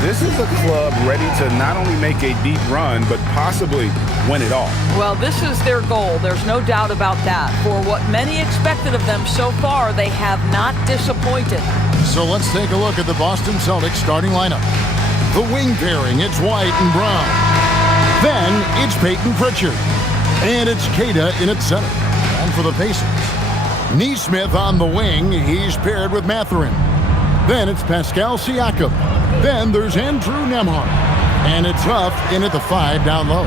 This is a club ready to not only make a deep run, but possibly win it all. Well, this is their goal. There's no doubt about that. For what many expected of them so far, they have not disappointed. So let's take a look at the Boston Celtics starting lineup. The wing pairing, it's White and Brown. Then it's Peyton Pritchard. And it's Kata in its center. And for the Pacers, Nesmith on the wing. He's paired with Mathurin. Then it's Pascal Siakam. Then there's Andrew Nembhard. And it's Huff in at the 5 down low.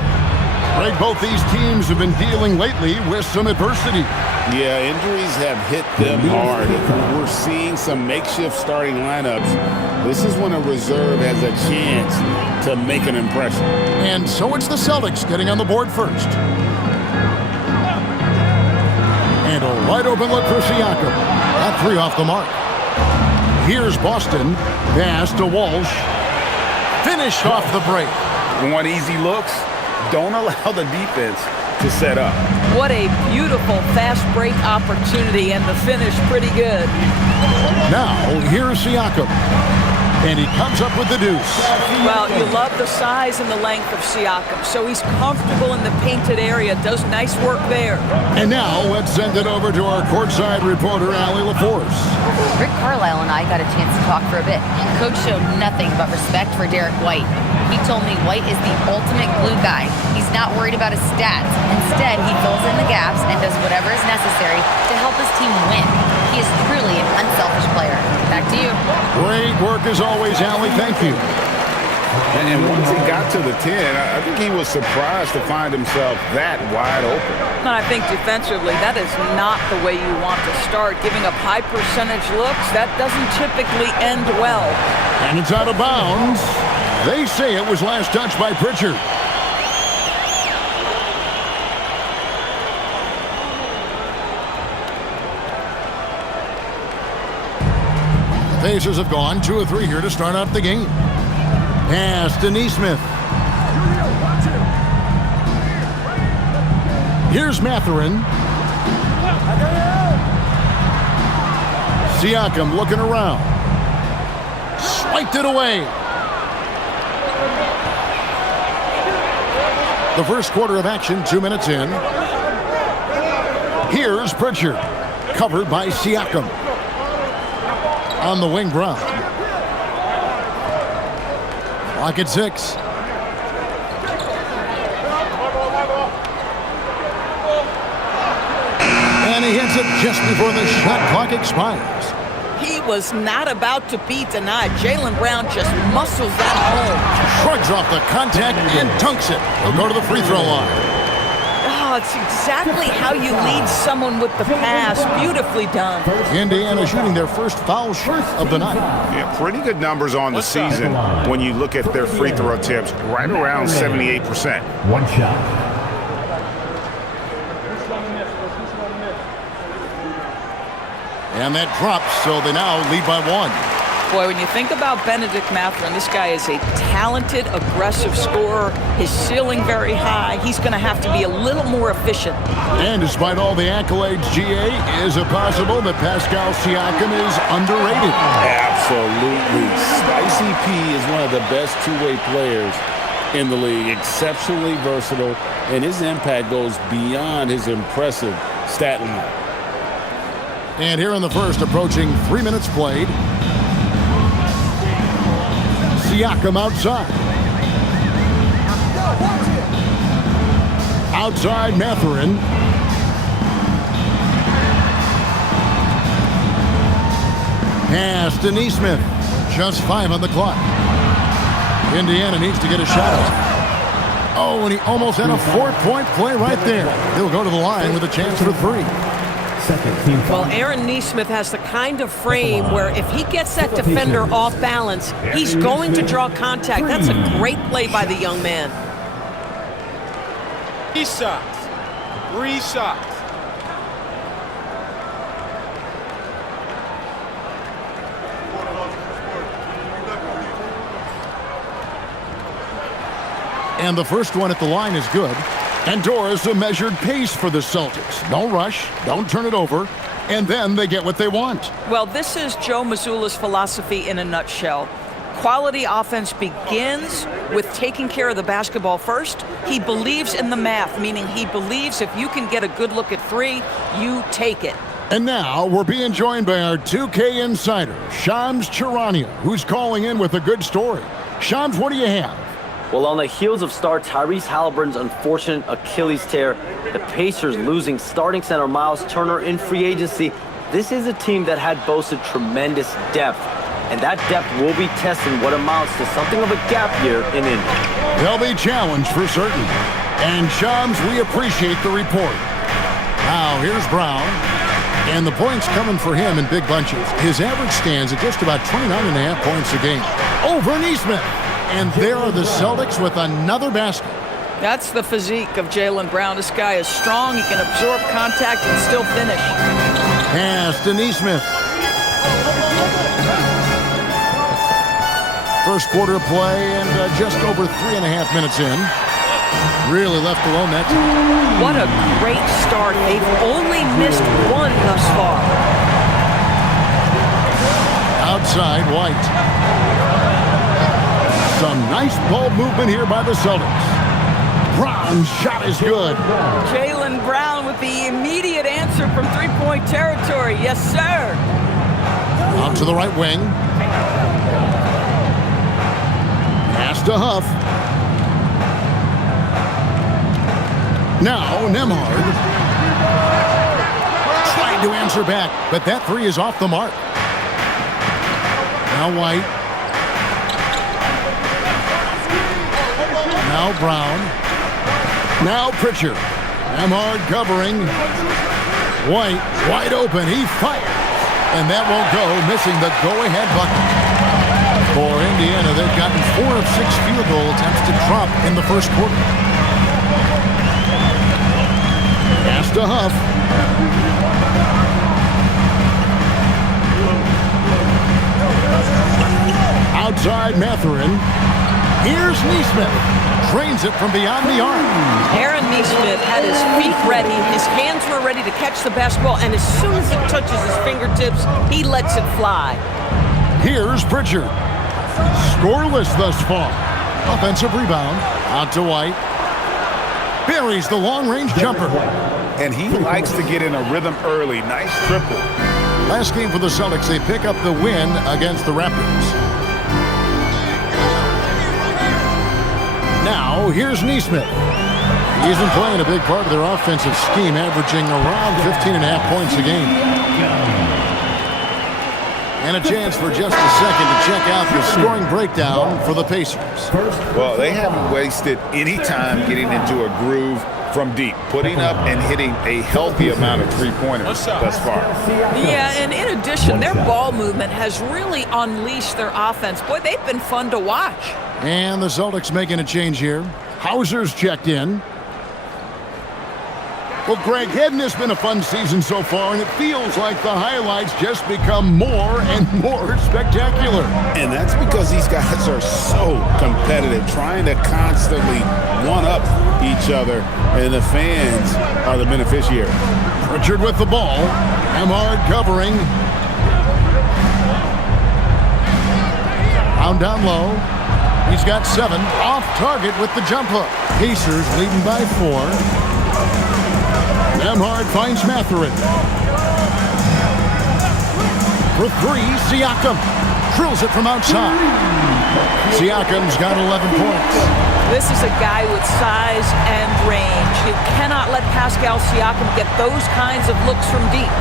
Right, both these teams have been dealing lately with some adversity. Yeah, injuries have hit them hard. We're seeing some makeshift starting lineups. This is when a reserve has a chance to make an impression. And so it's the Celtics getting on the board first. And a wide open look for Siakam. That 3 off the mark. Here's Boston. Pass to Walsh. Finished off the break. Want easy looks? Don't allow the defense to set up. What a beautiful fast break opportunity, and the finish pretty good. Now, here's Siakam. And he comes up with the deuce. Well, you love the size and the length of Siakam, so he's comfortable in the painted area, does nice work there. And now, let's send it over to our courtside reporter, Allie LaForce. Rick Carlisle and I got a chance to talk for a bit. Coach showed nothing but respect for Derek White. He told me White is the ultimate glue guy. He's not worried about his stats. Instead, he fills in the gaps and does whatever is necessary to help his team win. He is truly an unselfish player. Back to you. Great work as always, Allie. Thank you. And once he got to the 10, I think he was surprised to find himself that wide open. And I think defensively, that is not the way you want to start. Giving up high percentage looks, that doesn't typically end well. And it's out of bounds. They say it was last touched by Pritchard. The Pacers have gone 2 of 3 here to start out the game. Pass to Nesmith. Here's Mathurin. Siakam looking around. Swiped it away. The first quarter of action, 2 minutes in. Here's Pritchard, covered by Siakam. On the wing, Brown. Clock at 6. And he hits it just before the shot clock expires. He was not about to be denied. Jaylen Brown just muscles that home. Shrugs off the contact and dunks it. He'll go to the free throw line. Oh, it's exactly how you lead someone with the pass. Beautifully done. Indiana shooting their first foul shot of the night. Yeah, pretty good numbers on the season when you look at their free throw attempts, right around 78%. One shot. And that drops, so they now lead by 1. Boy, when you think about Benedict Mathurin, this guy is a talented, aggressive scorer. His ceiling very high. He's going to have to be a little more efficient. And despite all the accolades, GA, is it possible that Pascal Siakam is underrated? Absolutely. Spicy P is one of the best two-way players in the league. Exceptionally versatile, and his impact goes beyond his impressive stat line. And here in the first, approaching 3 minutes played. Siakam outside. Outside Mathurin. Pass to Nesmith. Just 5 on the clock. Indiana needs to get a shot off. Oh, and he almost had a 4-point play right there. He'll go to the line with a chance for 3. Well, Aaron Nesmith has the kind of frame where if he gets that defender off balance, he's going to draw contact. That's a great play by the young man. 3 shots. 3 shots. And the first one at the line is good. And Doris a measured pace for the Celtics. Don't rush, don't turn it over, and then they get what they want. Well, this is Joe Mazzulla's philosophy in a nutshell. Quality offense begins with taking care of the basketball first. He believes in the math, meaning he believes if you can get a good look at three, you take it. And now we're being joined by our 2K insider, Shams Charania, who's calling in with a good story. Shams, what do you have? Well, on the heels of star Tyrese Halliburton's unfortunate Achilles tear, the Pacers losing starting center Miles Turner in free agency, this is a team that had boasted tremendous depth. And that depth will be testing what amounts to something of a gap year in Indy. They'll be challenged for certain. And Shams, we appreciate the report. Now, here's Brown. And the points coming for him in big bunches. His average stands at just about 29.5 points a game. Over Neesmith. And there are the Celtics with another basket. That's the physique of Jaylen Brown. This guy is strong. He can absorb contact and still finish. Pass to Neesmith. First quarter of play and just over 3.5 minutes in. Really left alone that time. What a great start. They've only missed one thus far. Outside, White. Some nice ball movement here by the Celtics. Brown's shot is good. Jaylen Brown with the immediate answer from three-point territory. Yes, sir. Out to the right wing. Pass to Huff. Now, Nembhard. Trying to answer back, but that three is off the mark. Now White. Now Brown. Now Pritchard. Nembhard covering. White wide open. He fires. And that won't go, missing the go-ahead bucket. For Indiana, they've gotten 4 of 6 field goal attempts to drop in the first quarter. Pass to Huff. Outside Mathurin. Here's Neesmith. Trains it from beyond the arc. Aaron Neesmith had his feet ready. His hands were ready to catch the basketball. And as soon as it touches his fingertips, he lets it fly. Here's Pritchard. Scoreless thus far. Offensive rebound. Out to White. Buries the long-range jumper. And he likes to get in a rhythm early. Nice triple. Last game for the Celtics, they pick up the win against the Raptors. Now, here's Neesmith. He's been playing a big part of their offensive scheme, averaging around 15.5 points a game. And a chance for just a second to check out the scoring breakdown for the Pacers. Well, they haven't wasted any time getting into a groove from deep, putting up and hitting a healthy amount of three-pointers thus far. Yeah, and in addition, their ball movement has really unleashed their offense. Boy, they've been fun to watch. And the Celtics making a change here. Hauser's checked in. Well, Greg, hadn't this been a fun season so far? And it feels like the highlights just become more and more spectacular. And that's because these guys are so competitive, trying to constantly one-up each other, and the fans are the beneficiary. Pritchard with the ball. Nembhard covering. Round down low. He's got 7. Off target with the jump hook. Pacers leading by 4. Nembhard finds Mathurin. For 3, Siakam. Drills it from outside. Siakam's got 11 points. This is a guy with size and range. You cannot let Pascal Siakam get those kinds of looks from deep.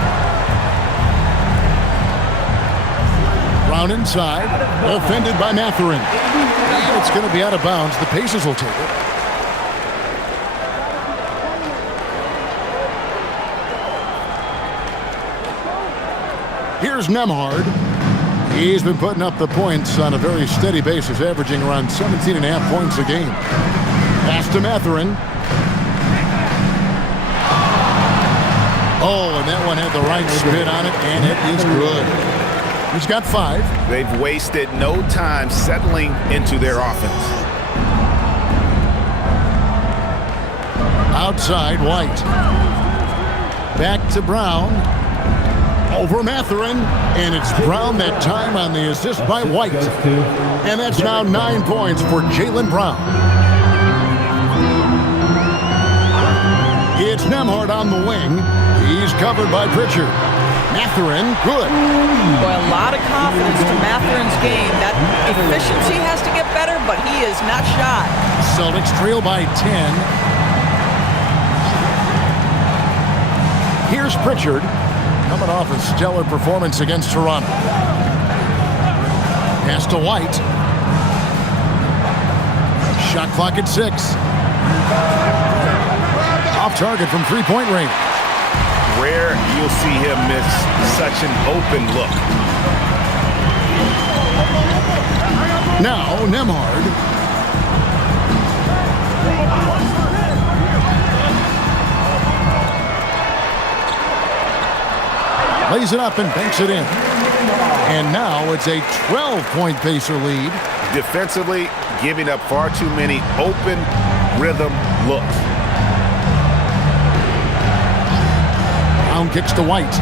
Brown inside. Offended by Mathurin. And it's going to be out of bounds. The Pacers will take it. Here's Nembhard. He's been putting up the points on a very steady basis, averaging around 17.5 points a game. Pass to Mathurin. Oh, and that one had the right spin on it, and it is good. He's got 5. They've wasted no time settling into their offense. Outside, White. Back to Brown. Over Mathurin, and it's Brown that time on the assist by White. And that's now 9 points for Jaylen Brown. It's Nembhard on the wing. He's covered by Pritchard. Mathurin, good. Boy, a lot of confidence to Mathurin's game. That efficiency has to get better, but he is not shy. Celtics trail by 10. Here's Pritchard, coming off a stellar performance against Toronto. Pass to White. Shot clock at 6. Off target from three-point range. Rare you'll see him miss such an open look. Now Nembhard. Lays it up and banks it in. And now it's a 12-point Pacer lead. Defensively, giving up far too many open rhythm looks. Brown kicks to White.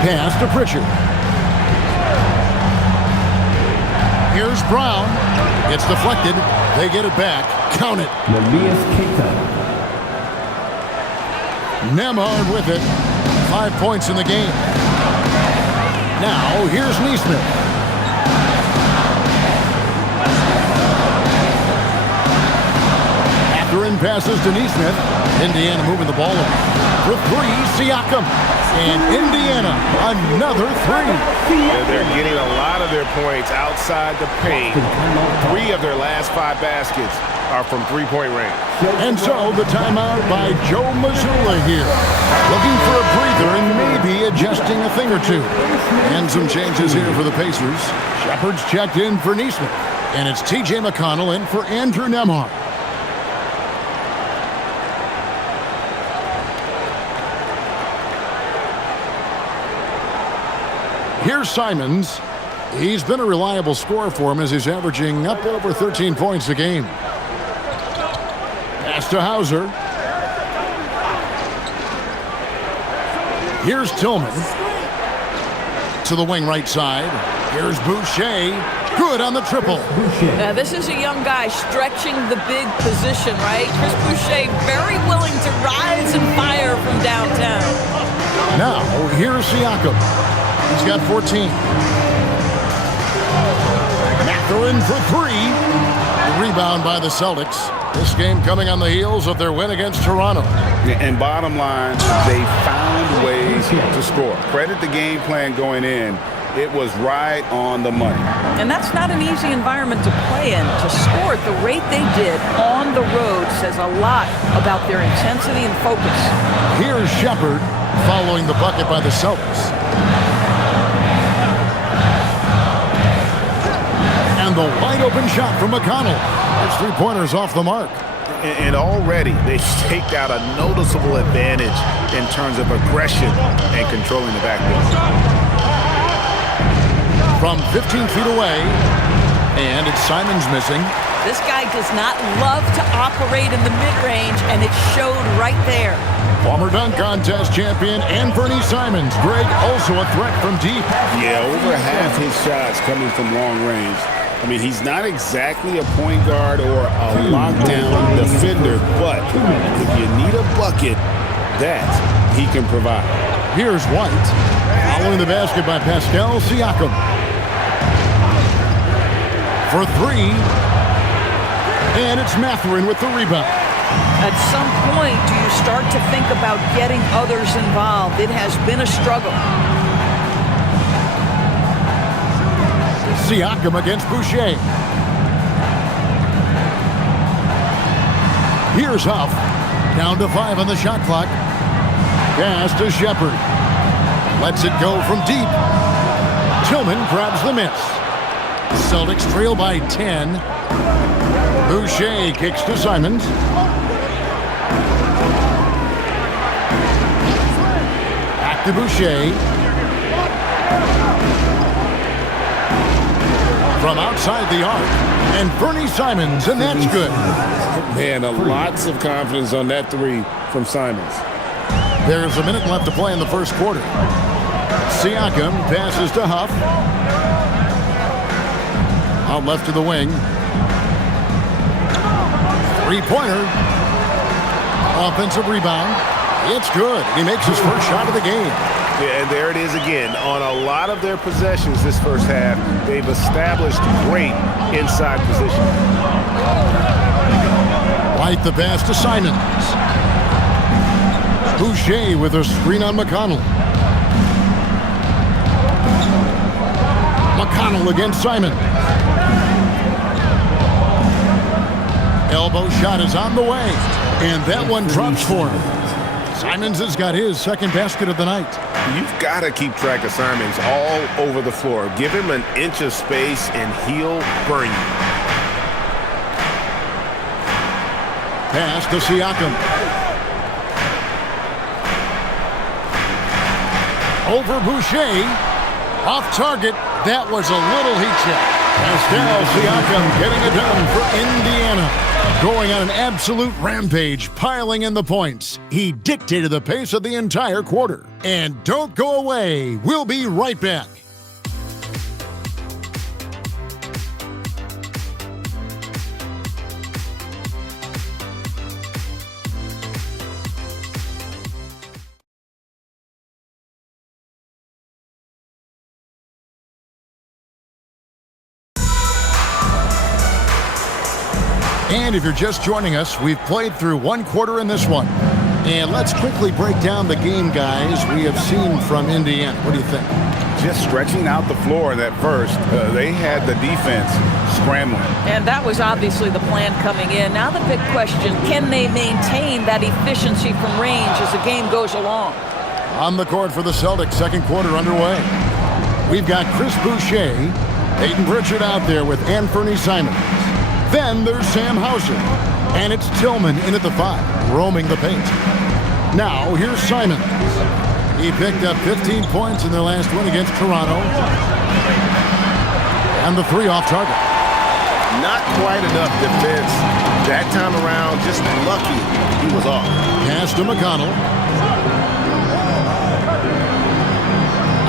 Pass to Pritchard. Here's Brown. It's deflected. They get it back. Count it. Nembhard with it. 5 points in the game. Now, here's Neesmith. Mathurin passes to Neesmith. Indiana moving the ball over. For 3, Siakam. And Indiana, another 3. They're getting a lot of their points outside the paint. 3 of their last 5 baskets are from three-point range. And so the timeout by Joe Mazzulla here. Looking for a breather and maybe adjusting a thing or two. And some changes here for the Pacers. Shepard's checked in for Neesmith. And it's T.J. McConnell in for Andrew Nembhard. Here's Simons. He's been a reliable scorer for him as he's averaging up over 13 points a game. Pass to Hauser. Here's Tillman. To the wing right side. Here's Boucher. Good on the triple. Now, this is a young guy stretching the big position, right? Chris Boucher very willing to rise and fire from downtown. Now, here's Siakam. He's got 14. Mathurin for 3. The rebound by the Celtics. This game coming on the heels of their win against Toronto. And bottom line, they found ways to score. Credit the game plan going in. It was right on the money. And that's not an easy environment to play in. To score at the rate they did on the road says a lot about their intensity and focus. Here's Shepard following the bucket by the Celtics. And the wide-open shot from McConnell. There's 3-pointers off the mark. And already they've staked out a noticeable advantage in terms of aggression and controlling the backcourt. From 15 feet away, and it's Simons missing. This guy does not love to operate in the mid-range, and it showed right there. Former dunk contest champion Anthony Simons. Greg, also a threat from deep. Yeah, over half his shots coming from long range. I mean, he's not exactly a point guard or a lockdown defender, but if you need a bucket, that he can provide. Here's White. Following the basket by Pascal Siakam. For 3. And it's Mathurin with the rebound. At some point, do you start to think about getting others involved? It has been a struggle. Siakam against Boucher. Here's Huff. Down to 5 on the shot clock. Pass to Shepard. Lets it go from deep. Tillman grabs the miss. Celtics trail by 10. Boucher kicks to Simons. Back to Boucher. From outside the arc, and Bernie Simons, and that's good. Man, lots of confidence on that 3 from Simons. There's a minute left to play in the first quarter. Siakam passes to Huff. Out left to the wing. Three-pointer. Offensive rebound. It's good. He makes his first shot of the game. Yeah, and there it is again. On a lot of their possessions this first half, they've established great inside position. White the pass to Simons. Boucher with a screen on McConnell. McConnell against Simon. Elbow shot is on the way, and that one drops for him. Simons has got his second basket of the night. You've got to keep track of Simons all over the floor. Give him an inch of space, and he'll burn you. Pass to Siakam. Over Boucher. Off target. That was a little heat check. Pascal Siakam getting it done for Indiana. Going on an absolute rampage, piling in the points. He dictated the pace of the entire quarter. And don't go away. We'll be right back. And if you're just joining us, we've played through one quarter in this one. And let's quickly break down the game, guys, we have seen from Indiana. What do you think? Just stretching out the floor that first. They had the defense scrambling. And that was obviously the plan coming in. Now the big question, can they maintain that efficiency from range as the game goes along? On the court for the Celtics, second quarter underway. We've got Chris Boucher, Peyton Pritchard out there with Anthony Simons. Then there's Sam Hauser, and it's Tillman in at the 5, roaming the paint. Now, here's Simons. He picked up 15 points in their last win against Toronto. And the 3 off target. Not quite enough defense that time around. Just lucky he was off. Pass to McConnell.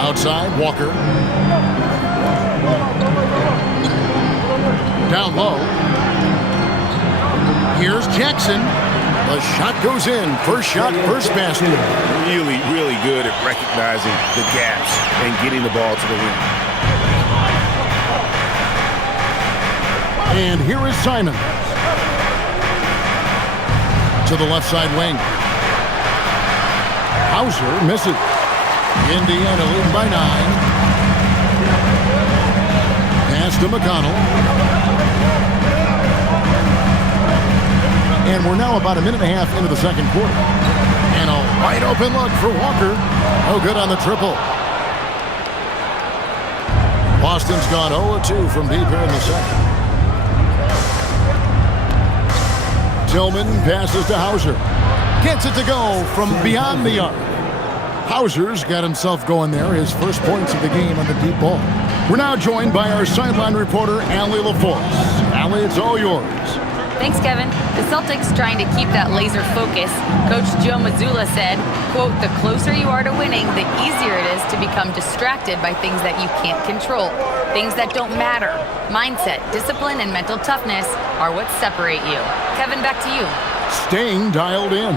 Outside, Walker. Down low. Here's Jackson. The shot goes in. First shot, first basket. Really, really good at recognizing the gaps and getting the ball to the rim. And here is Simon. To the left side wing. Hauser misses. Indiana leading by 9. Pass to McConnell. And we're now about a minute and a half into the second quarter. And a wide open look for Walker. No good on the triple. Boston's gone 0-2 from deep here in the second. Tillman passes to Hauser. Gets it to go from beyond the arc. Hauser's got himself going there. His first points of the game on the deep ball. We're now joined by our sideline reporter, Allie LaForce. Allie, it's all yours. Thanks, Kevin. The Celtics trying to keep that laser focus. Coach Joe Mazzulla said, quote, "The closer you are to winning, the easier it is to become distracted by things that you can't control. Things that don't matter. Mindset, discipline, and mental toughness are what separate you." Kevin, back to you. Staying dialed in.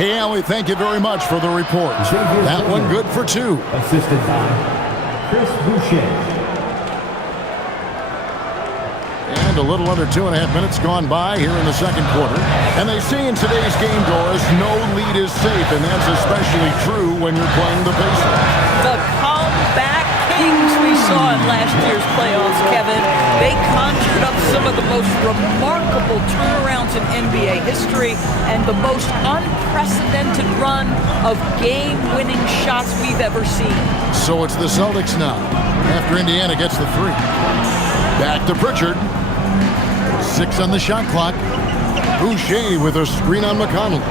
Hey, Allie, thank you very much for the report. That one good for 2. Assisted by Chris Boucher. And a little under 2.5 minutes gone by here in the second quarter. And they say in today's game, Doris, no lead is safe, and that's especially true when you're playing the Pacers. The comeback kings we saw in last year's playoffs, Kevin. They conjured up some of the most remarkable turnarounds in NBA history and the most unprecedented run of game-winning shots we've ever seen. So it's the Celtics now, after Indiana gets the 3. Back to Pritchard. 6 on the shot clock. Boucher with a screen on McConnell.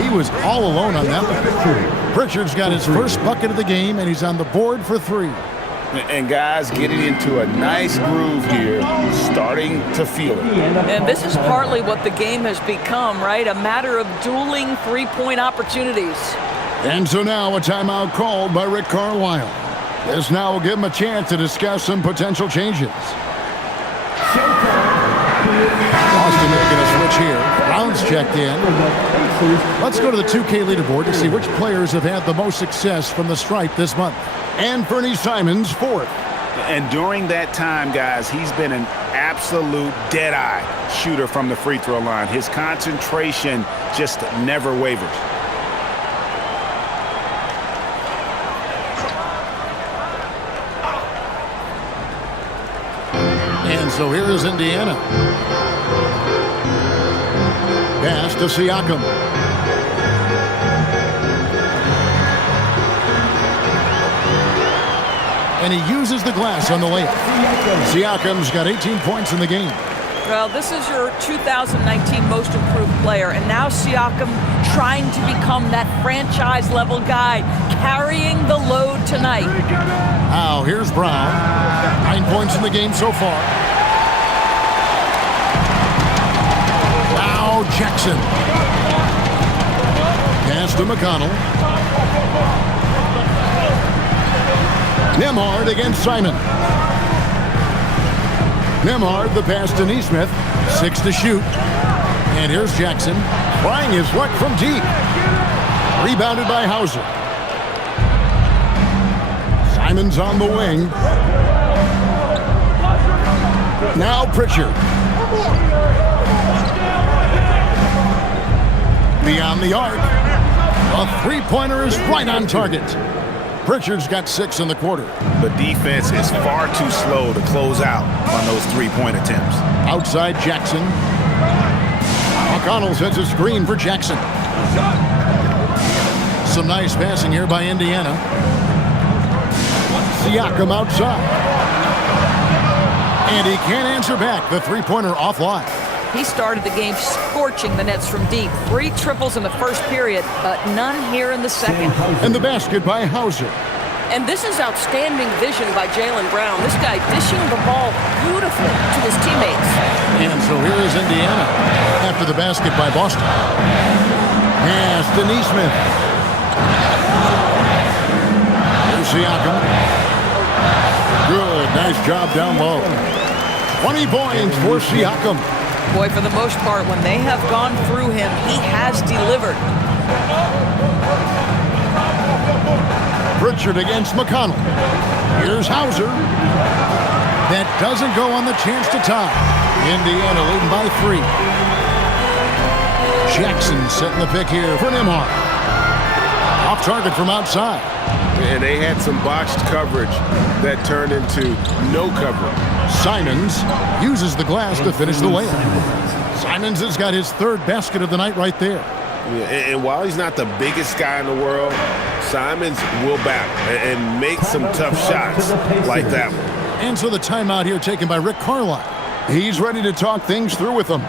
He was all alone on that one. Pritchard's got his first bucket of the game, and he's on the board for 3. And guys getting into a nice groove here, starting to feel it. And this is partly what the game has become, right? A matter of dueling three-point opportunities. And so now a timeout called by Rick Carlisle. This now will give him a chance to discuss some potential changes. Boston making a switch here. Brown's checked in. Let's go to the 2K leaderboard to see which players have had the most success from the stripe this month. And Fernie Simons, 4th. And during that time, guys, he's been an absolute dead-eye shooter from the free throw line. His concentration just never wavers. And so here is Indiana. Pass to Siakam. And he uses the glass on the layup. Siakam's got 18 points in the game. Well, this is your 2019 most improved player, and now Siakam trying to become that franchise-level guy, carrying the load tonight. Now, here's Brown. 9 points in the game so far. Now, Jackson. Pass to McConnell. Nembhard against Simon. Nembhard, the pass to Nesmith. 6 to shoot. And here's Jackson. Trying his luck from deep. Rebounded by Hauser. Simon's on the wing. Now Pritchard. Beyond the arc. A three-pointer is right on target. Pritchard's got 6 in the quarter. The defense is far too slow to close out on those three-point attempts. Outside Jackson. McConnell sets a screen for Jackson. Some nice passing here by Indiana. Siakam outside. And he can't answer back. The three-pointer offline. He started the game scorching the Nets from deep. 3 triples in the first period, but none here in the second. And the basket by Hauser. And this is outstanding vision by Jaylen Brown. This guy dishing the ball beautifully to his teammates. And so here is Indiana after the basket by Boston. Pass to Nesmith. Here's Siakam. Good, nice job down low. 20 points for Siakam. Boy, for the most part, when they have gone through him, he has delivered. Pritchard against McConnell. Here's Hauser. That doesn't go on the chance to tie. Indiana leading by 3. Jackson setting the pick here for Nembhard. Off target from outside. And they had some botched coverage that turned into no coverage. Simons uses the glass to finish the layup. Simons has got his 3rd basket of the night right there. Yeah, and while he's not the biggest guy in the world, Simons will battle and make some tough shots like that one. And so the timeout here taken by Rick Carlisle. He's ready to talk things through with them.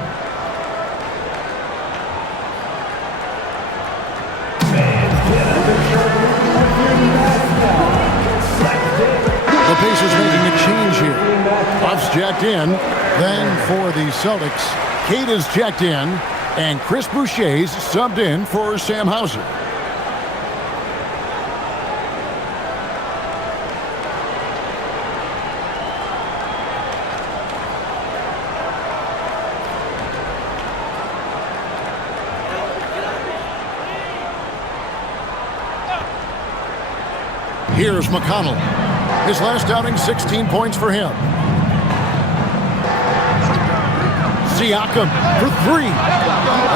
The Pacers making a change here. Buff's jacked in. Then for the Celtics, Kate is jacked in. And Chris Boucher's subbed in for Sam Hauser. Here's McConnell. His last outing, 16 points for him. Siakam for 3.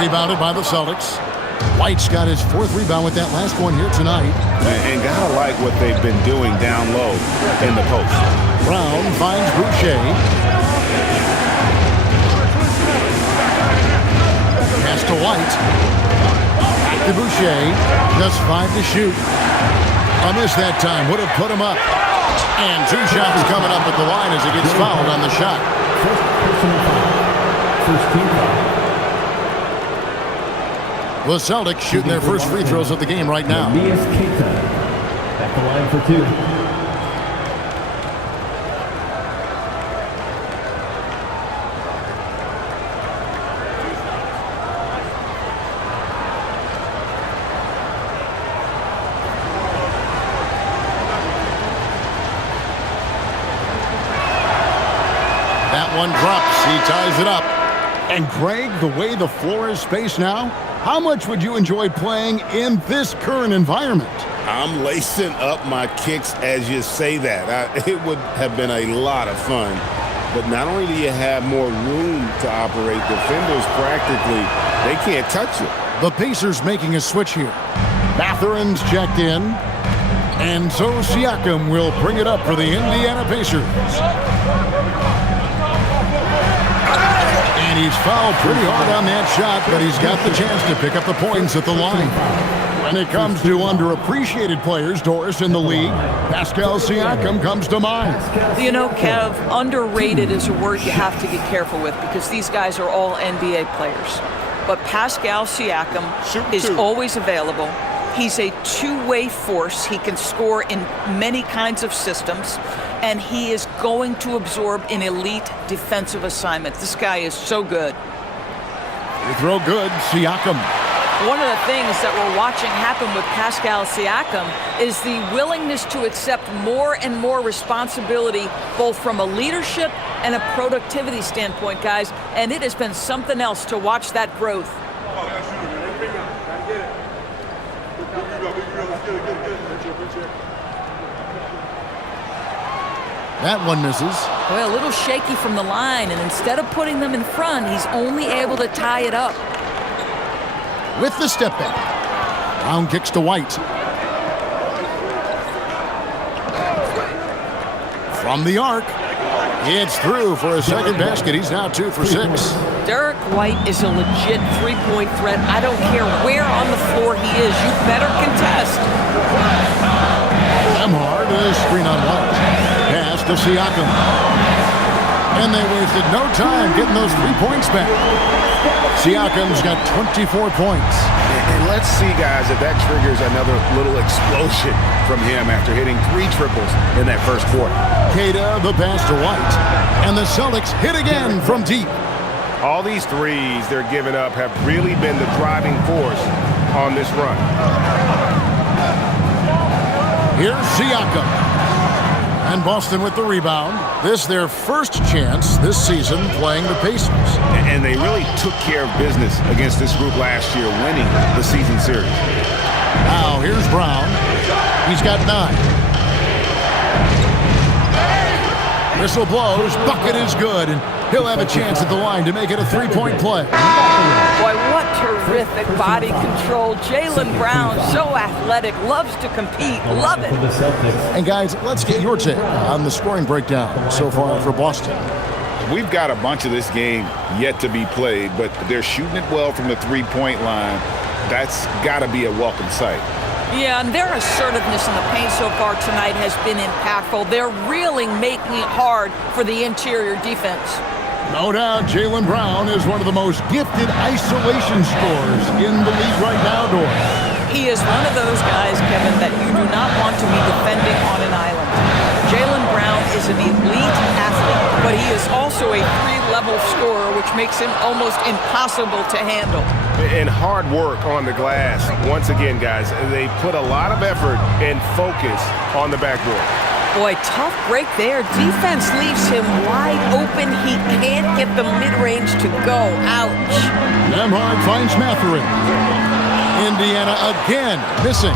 Rebounded by the Celtics. White's got his 4th rebound with that last one here tonight. And gotta like what they've been doing down low in the post. Brown finds Boucher. Pass to White. Back to Boucher. Just 5 to shoot. A miss that time. Would have put him up. And 2 shots coming up at the line as he gets fouled on the shot. First personal foul. First team foul. The Celtics shooting their first free throws of the game right now. Mias Keita at the line for 2. one drops. He ties it up. And Greg, the way the floor is spaced now, how much would you enjoy playing in this current environment? I'm lacing up my kicks as you say that. It would have been a lot of fun. But not only do you have more room to operate, defenders practically, they can't touch you. The Pacers making a switch here. Mathurin's checked in. And so Siakam will bring it up for the Indiana Pacers. And he's fouled pretty hard on that shot, but he's got the chance to pick up the points at the line. When it comes to underappreciated players, Doris, in the league, Pascal Siakam comes to mind. You know, Kev, underrated is a word you have to get careful with because these guys are all NBA players. But Pascal Siakam is always available. He's a two-way force. He can score in many kinds of systems, and he is going to absorb an elite defensive assignment. This guy is so good. Free throw good, Siakam. One of the things that we're watching happen with Pascal Siakam is the willingness to accept more and more responsibility, both from a leadership and a productivity standpoint, guys, and it has been something else to watch that growth. That one misses. Well, a little shaky from the line, and instead of putting them in front, he's only able to tie it up. With the step back. Brown kicks to White. From the arc. It's through for a second basket. He's now 2 for 6. Derek White is a legit three-point threat. I don't care where on the floor he is. You better contest. Hard a screen on White. Pass to Siakam. And they wasted no time getting those 3 points back. Siakam's got 24 points. And let's see, guys, if that triggers another little explosion from him after hitting 3 triples in that first quarter. Kata, the pass to White. And the Celtics hit again from deep. All these threes they're giving up have really been the driving force on this run. Here's Siakam. And Boston with the rebound. This their first chance this season playing the Pacers. And they really took care of business against this group last year, winning the season series. Now here's Brown. He's got 9. Whistle blows. Bucket is good. And he'll have a chance at the line to make it a 3-point play. Boy, what terrific body control. Jaylen Brown, so athletic, loves to compete. Love it. And guys, let's get your take on the scoring breakdown so far for Boston. We've got a bunch of this game yet to be played, but they're shooting it well from the three-point line. That's got to be a welcome sight. Yeah, and their assertiveness in the paint so far tonight has been impactful. They're really making it hard for the interior defense. No doubt, Jaylen Brown is one of the most gifted isolation scorers in the league right now, Doris. He is one of those guys, Kevin, that you do not want to be defending on an island. Jaylen Brown is an elite athlete, but he is also a 3-level scorer, which makes him almost impossible to handle. And hard work on the glass. Once again, guys, they put a lot of effort and focus on the backboard. Boy, tough break there. Defense leaves him wide open. He can't get the mid-range to go. Ouch. Nemhard finds Mathurin. Indiana again missing.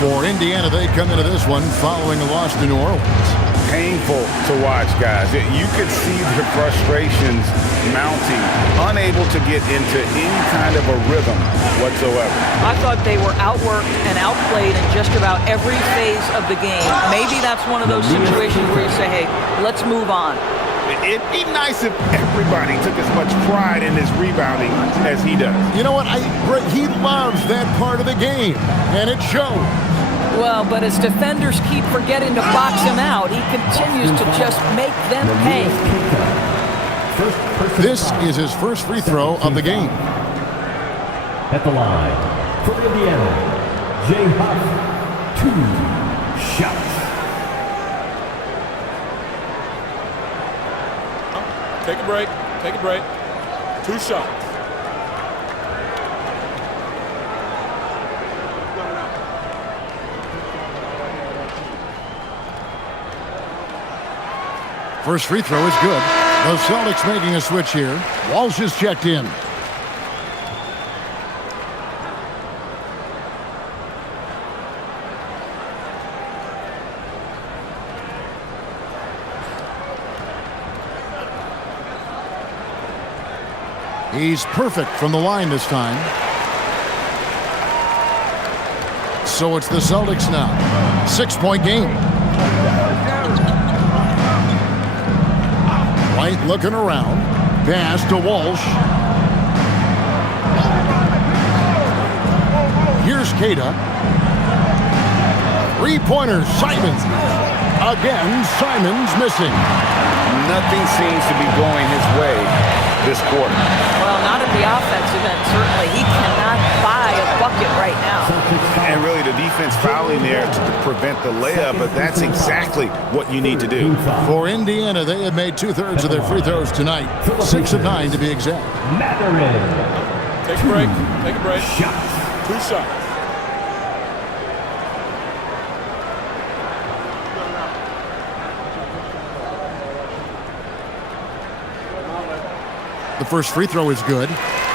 For Indiana, they come into this one following a loss to New Orleans. Painful to watch, guys. You could see the frustrations mounting, unable to get into any kind of a rhythm whatsoever. I thought they were outworked and outplayed in just about every phase of the game. Maybe that's one of those situations where you say, hey, let's move on. It'd be nice if everybody took as much pride in his rebounding as he does. You know what? He loves that part of the game, and it shows. Well, but as defenders keep forgetting to box him out, he continues to just make them pay. This is his first free throw of the game. At the line, for Indiana, Jay Huff, 2 shots. Take a break. Take a break. 2 shots. First free throw is good. The Celtics making a switch here. Walsh is checked in. He's perfect from the line this time. So it's the Celtics now. 6-point game. White looking around. Pass to Walsh. Here's Kata. Three-pointer, Simons. Again, Simons missing. Nothing seems to be going his way this quarter. Well, not at the offensive end, certainly. He cannot buy a bucket right now. And really the defense fouling there to prevent the layup, but that's exactly what you need to do. For Indiana, they have made 2/3 of their free throws tonight. 6 of 9 to be exact. Take a break. Take a break. Two shots. The first free throw is good.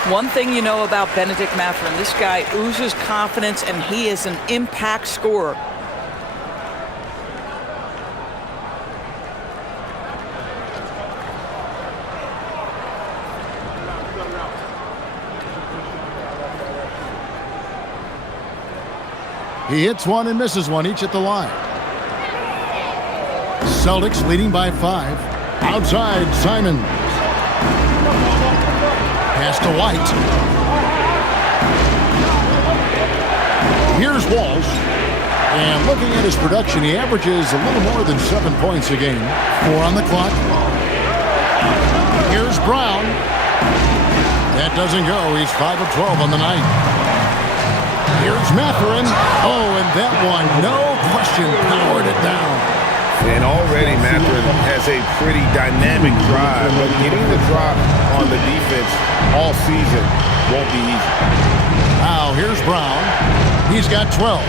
One thing you know about Benedict Mathurin, this guy oozes confidence, and he is an impact scorer. He hits one and misses one, each at the line. Celtics leading by 5. Outside, Simon. Pass to White. Here's Walsh. And looking at his production, he averages a little more than 7 points a game. 4 on the clock. Here's Brown. That doesn't go. He's 5 of 12 on the night. Here's Mathurin. Oh, and that one, no question, powered it down. And already Mathurin has a pretty dynamic drive, but getting the drop on the defense all season won't be easy. Now, here's Brown. He's got 12.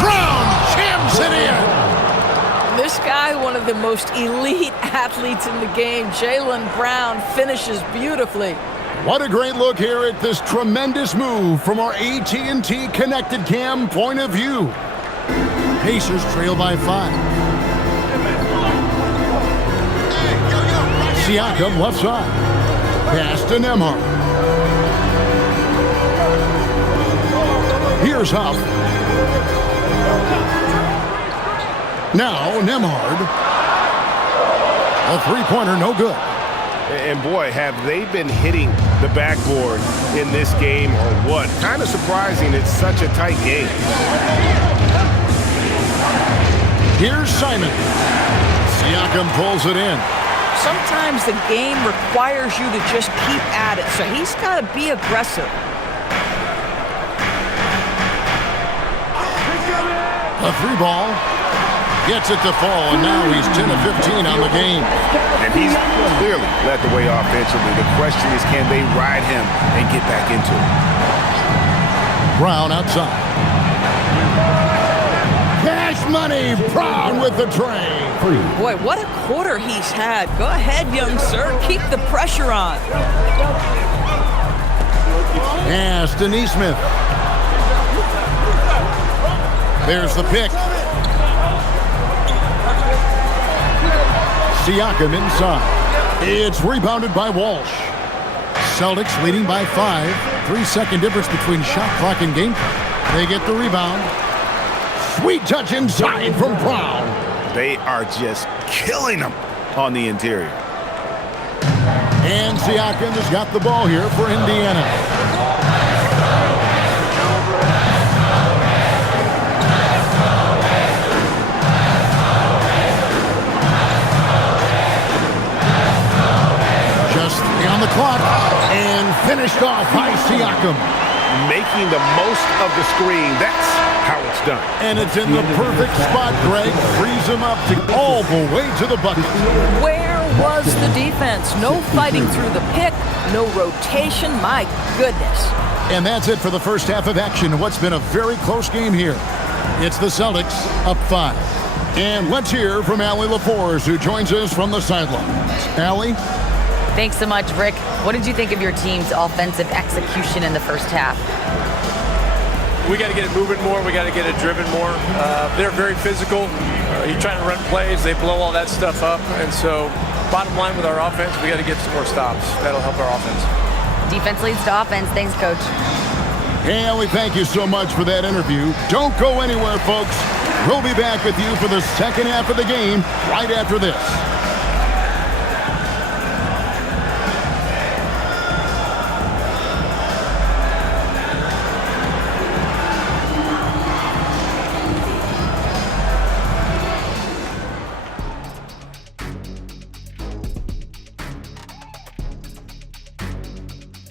Brown jams it in. This guy, one of the most elite athletes in the game, Jaylen Brown, finishes beautifully. What a great look here at this tremendous move from our AT&T Connected Cam point of view. Pacers trail by 5. Siakam left side. Pass to Nembhard. Here's Huff. Now Nembhard. A three-pointer, no good. And boy, have they been hitting the backboard in this game or what? Kind of surprising it's such a tight game. Here's Simon. Siakam pulls it in. Sometimes the game requires you to just keep at it, so he's got to be aggressive. A three ball. Gets it to fall, and now he's 10 of 15 on the game. And he's clearly led the way offensively. The question is, can they ride him and get back into it? Brown outside. Cash money. Brown with the tray. Boy, what a quarter he's had. Go ahead, young sir. Keep the pressure on. Pass to Nesmith. There's the pick. Siakam inside. It's rebounded by Walsh. Celtics leading by 5. 3-second difference between shot clock and game clock. They get the rebound. Sweet touch inside from Brown. They are just killing them on the interior. And Siakam has got the ball here for Indiana. On the clock and finished off by Siakam. Making the most of the screen. That's how it's done. And it's in the perfect spot, Greg. Frees him up to all the way to the bucket. Where was the defense? No fighting through the pick, no rotation. My goodness. And that's it for the first half of action. What's been a very close game here. It's the Celtics up 5. And let's hear from Allie LaForce, who joins us from the sidelines. Allie? Thanks so much, Rick. What did you think of your team's offensive execution in the first half? We got to get it moving more. We got to get it driven more. They're very physical. You're trying to run plays. They blow all that stuff up. And so bottom line with our offense, we got to get some more stops. That'll help our offense. Defense leads to offense. Thanks, Coach. Hey, Allie, thank you so much for that interview. Don't go anywhere, folks. We'll be back with you for the second half of the game right after this.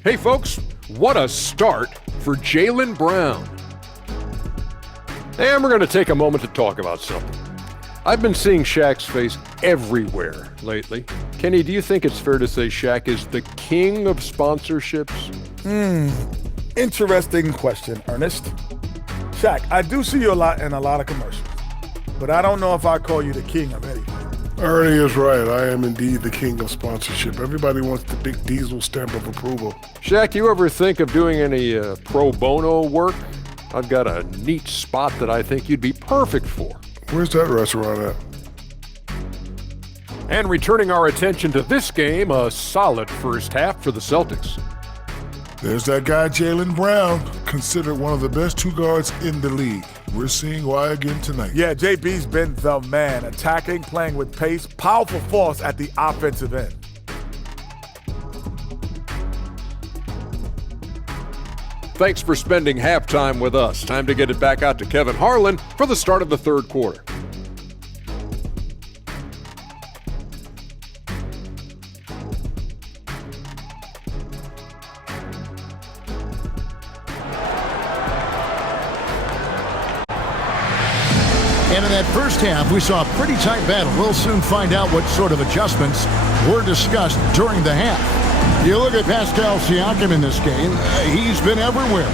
Hey folks, what a start for Jaylen Brown. And we're going to take a moment to talk about something. I've been seeing Shaq's face everywhere lately. Kenny, do you think it's fair to say Shaq is the king of sponsorships? Interesting question, Ernest. Shaq, I do see you a lot in a lot of commercials, but I don't know if I call you the king of anything. Ernie is right. I am indeed the king of sponsorship. Everybody wants the big diesel stamp of approval. Shaq, you ever think of doing any pro bono work? I've got a neat spot that I think you'd be perfect for. Where's that restaurant at? And returning our attention to this game, a solid first half for the Celtics. There's that guy, Jaylen Brown, considered one of the best two guards in the league. We're seeing why again tonight. Yeah, JB's been the man, attacking, playing with pace, powerful force at the offensive end. Thanks for spending halftime with us. Time to get it back out to Kevin Harlan for the start of the third quarter. And in that first half, we saw a pretty tight battle. We'll soon find out what sort of adjustments were discussed during the half. You look at Pascal Siakam in this game, he's been everywhere.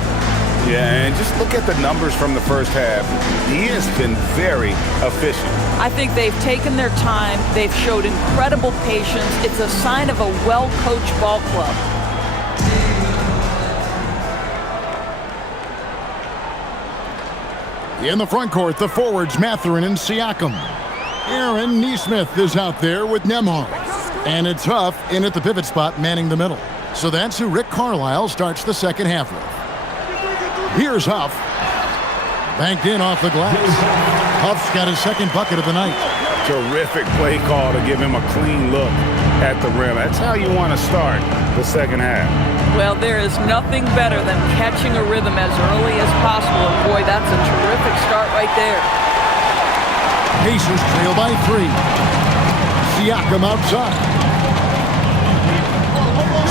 Yeah, and just look at the numbers from the first half. He has been very efficient. I think they've taken their time. They've showed incredible patience. It's a sign of a well-coached ball club. In the front court, the forwards Mathurin and Siakam. Aaron Nesmith is out there with Nembhard. And it's Huff in at the pivot spot, manning the middle. So that's who Rick Carlisle starts the second half with. Here's Huff. Banked in off the glass. Huff's got his second bucket of the night. Terrific play call to give him a clean look at the rim. That's how you want to start the second half. Well, there is nothing better than catching a rhythm as early as possible. And boy, that's a terrific start right there. Pacers trail by 3. Siakam outside.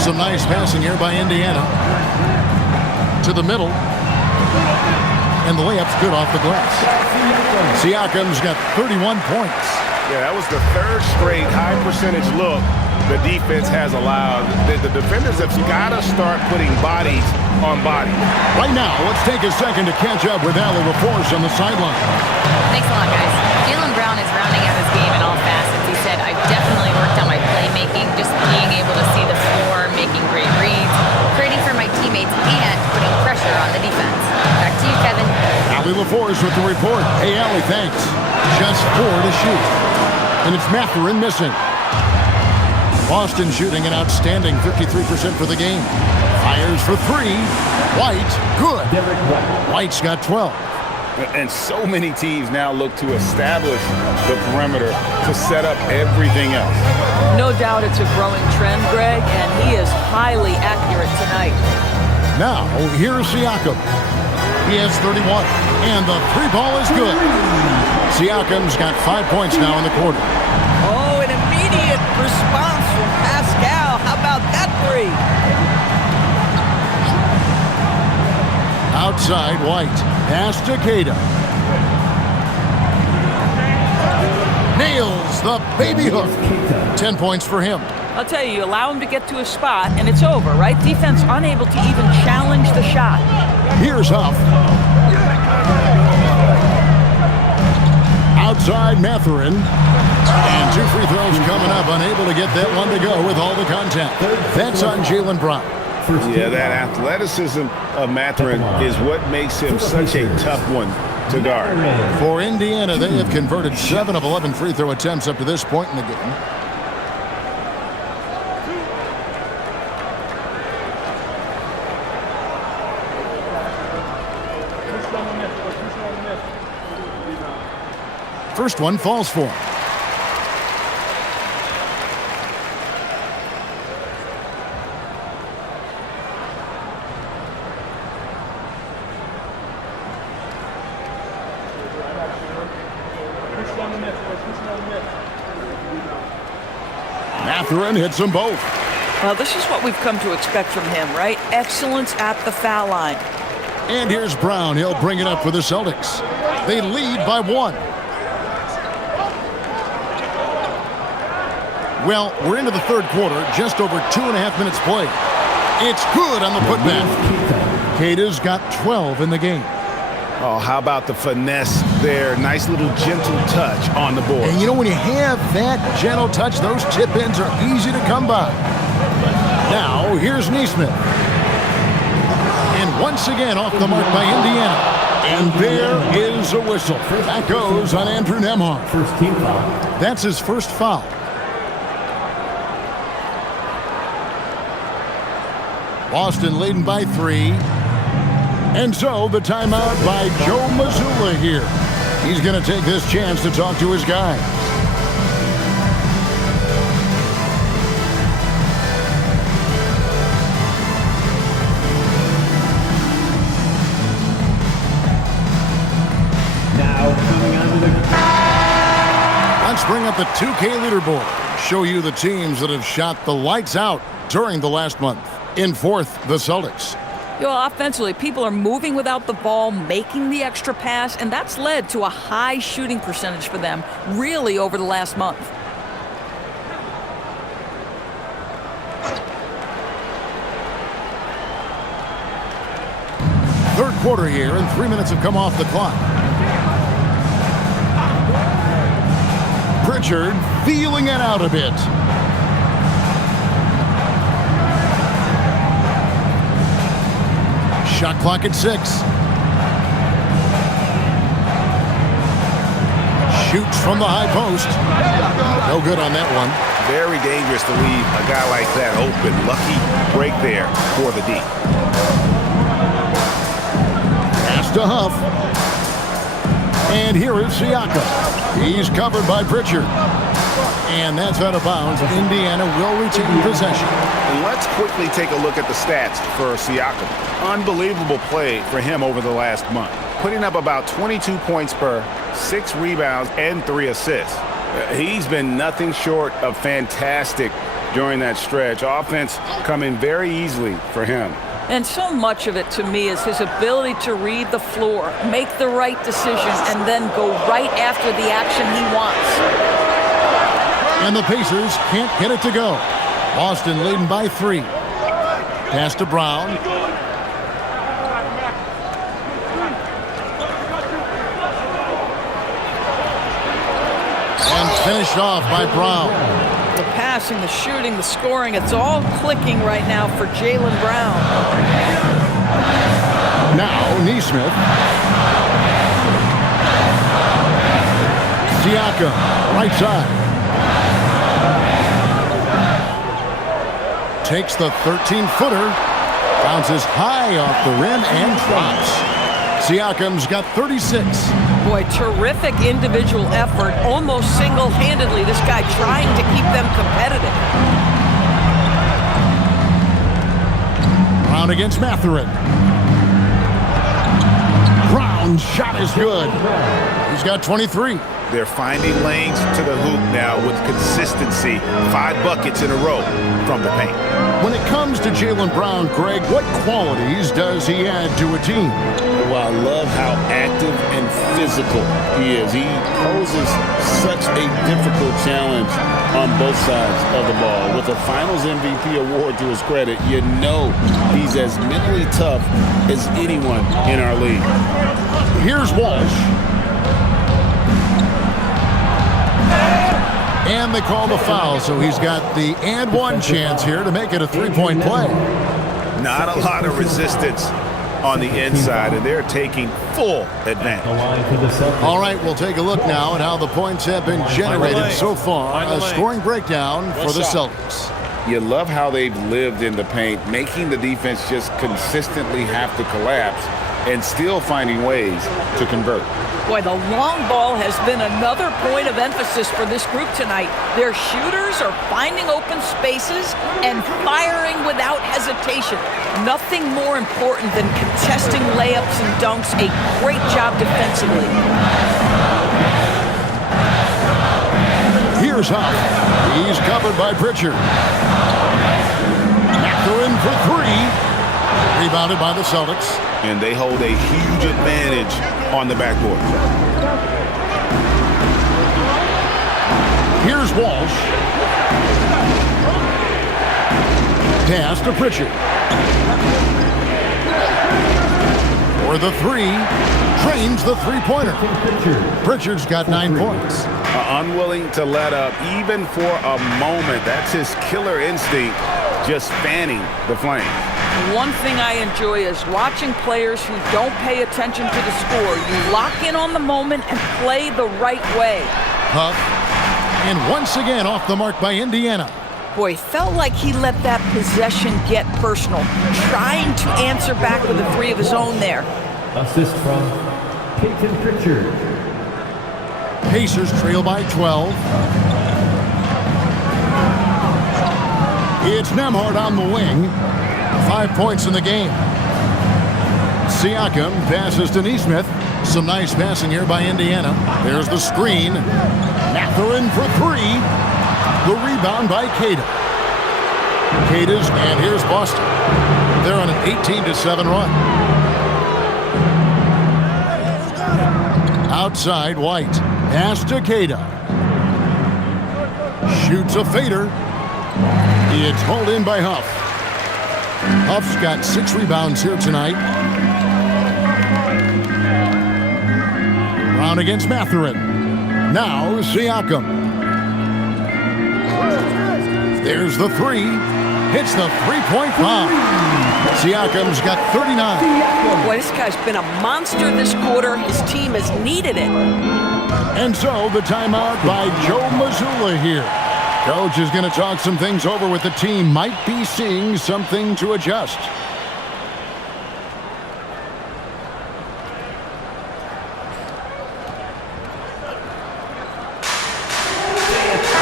Some nice passing here by Indiana. To the middle. And the layup's good off the glass. Siakam's got 31 points. Yeah, that was the third straight high percentage look the defense has allowed. The defenders have got to start putting bodies on bodies. Right now, let's take a second to catch up with Allie LaForce on the sideline. Thanks a lot, guys. Jaylen Brown is rounding out his game in all facets. He said, I've definitely worked on my playmaking, just being able to see the floor, making great reads, creating for my teammates, and putting pressure on the defense. Back to you, Kevin. Allie LaForce with the report. Hey, Allie, thanks. Just 4 to shoot. And it's Mathurin missing. Boston shooting an outstanding 53% for the game. Fires for 3. White, good. White's got 12. And so many teams now look to establish the perimeter to set up everything else. No doubt it's a growing trend, Greg, and he is highly accurate tonight. Now, here's Siakam. He has 31, and the 3 ball is good. Siakam's got 5 points now in the quarter. Oh, an immediate response from Pascal. How about that 3? Outside, White. Pass to Kata. Nails the baby hook. 10 points for him. I'll tell you allow him to get to a spot, and it's over, right? Defense unable to even challenge the shot. Here's Huff. outside Mathurin. And 2 free throws coming up. Unable to get that one to go with all the contact. That's on Jaylen Brown. Yeah, that athleticism of Mathurin is what makes him such a tough one to guard. For Indiana, they have converted 7 of 11 free throw attempts up to this point in the game. First one falls for him. Mathurin hits them both. Well, this is what we've come to expect from him, right? Excellence at the foul line. And here's Brown. He'll bring it up for the Celtics. They lead by 1. Well, we're into the third quarter, just over 2.5 minutes played. It's good on the putback. Kata's got 12 in the game. Oh, how about the finesse there? Nice little gentle touch on the board. And you know, when you have that gentle touch, those tip-ins are easy to come by. Now, here's Nesmith. And once again, off the mark by Indiana. And there is a whistle. That goes on Andrew Nembhard. First team foul. That's his first foul. Boston leading by 3. And so the timeout by Joe Mazzulla here. He's going to take this chance to talk to his guys. Now coming onto the... Let's bring up the 2K leaderboard. Show you the teams that have shot the lights out during the last month. In fourth, the Celtics. Offensively, people are moving without the ball, making the extra pass, and that's led to a high shooting percentage for them, really, over the last month. Third quarter here, and 3 minutes have come off the clock. Pritchard feeling it out a bit. Shot clock at 6. Shoots from the high post. No good on that one. Very dangerous to leave a guy like that open. Lucky break there for the D. Pass to Huff. And here is Siakam. He's covered by Pritchard. And that's out of bounds. Indiana will retain possession. And let's quickly take a look at the stats for Siakam. Unbelievable play for him over the last month. Putting up about 22 points per, 6 rebounds, and 3 assists. He's been nothing short of fantastic during that stretch. Offense coming very easily for him. And so much of it, to me, is his ability to read the floor, make the right decision, and then go right after the action he wants. And the Pacers can't get it to go. Boston leading by 3. Pass to Brown. And finished off by Brown. The passing, the shooting, the scoring, it's all clicking right now for Jaylen Brown. Now, Nesmith. Siakam, right side. Takes the 13-footer. Bounces high off the rim and drops. Siakam's got 36. Boy, terrific individual effort, almost single-handedly. This guy trying to keep them competitive. Brown against Mathurin. Brown's shot is good. He's got 23. They're finding lanes to the hoop now with consistency. 5 buckets in a row from the paint. When it comes to Jaylen Brown, Greg, what qualities does he add to a team? Well, I love how active and physical he is. He poses such a difficult challenge on both sides of the ball. With a Finals MVP award to his credit, you know he's as mentally tough as anyone in our league. Here's Walsh. And they call the foul, so he's got the and one chance here to make it a three-point play. Not a lot of resistance on the inside, and they're taking full advantage. All right, we'll take a look now at how the points have been generated so far. A scoring breakdown for the Celtics. You love how they've lived in the paint, making the defense just consistently have to collapse and still finding ways to convert. Boy, the long ball has been another point of emphasis for this group tonight. Their shooters are finding open spaces and firing without hesitation. Nothing more important than contesting layups and dunks. A great job defensively. Here's Huff. He's covered by Pritchard. They're in for three. Rebounded by the Celtics. And they hold a huge advantage on the backboard. Here's Walsh. Pass to Pritchard. For the three. Trains the three-pointer. Pritchard's got 9 points. Unwilling to let up even for a moment. That's his killer instinct, just fanning the flame. One thing I enjoy is watching players who don't pay attention to the score. You lock in on the moment and play the right way. Huff. And once again off the mark by Indiana. Boy, felt like he let that possession get personal, trying to answer back with a three of his own there. Assist from Peyton Pritchard. Pacers trail by 12. It's Nembhard on the wing. 5 points in the game. Siakam passes to Nesmith. Some nice passing here by Indiana. There's the screen. Mathurin for three. The rebound by Kata. Kata's, and here's Boston. They're on an 18-7 run. Outside, White. Pass to Kata. Shoots a fader. It's hauled in by Huff. Huff's got 6 rebounds here tonight. Brown against Mathurin. Now Siakam. There's the three. Hits the three-point bomb. Siakam's got 39. Boy, this guy's been a monster this quarter. His team has needed it. And so the timeout by Joe Mazzulla here. Coach is going to talk some things over with the team. Might be seeing something to adjust.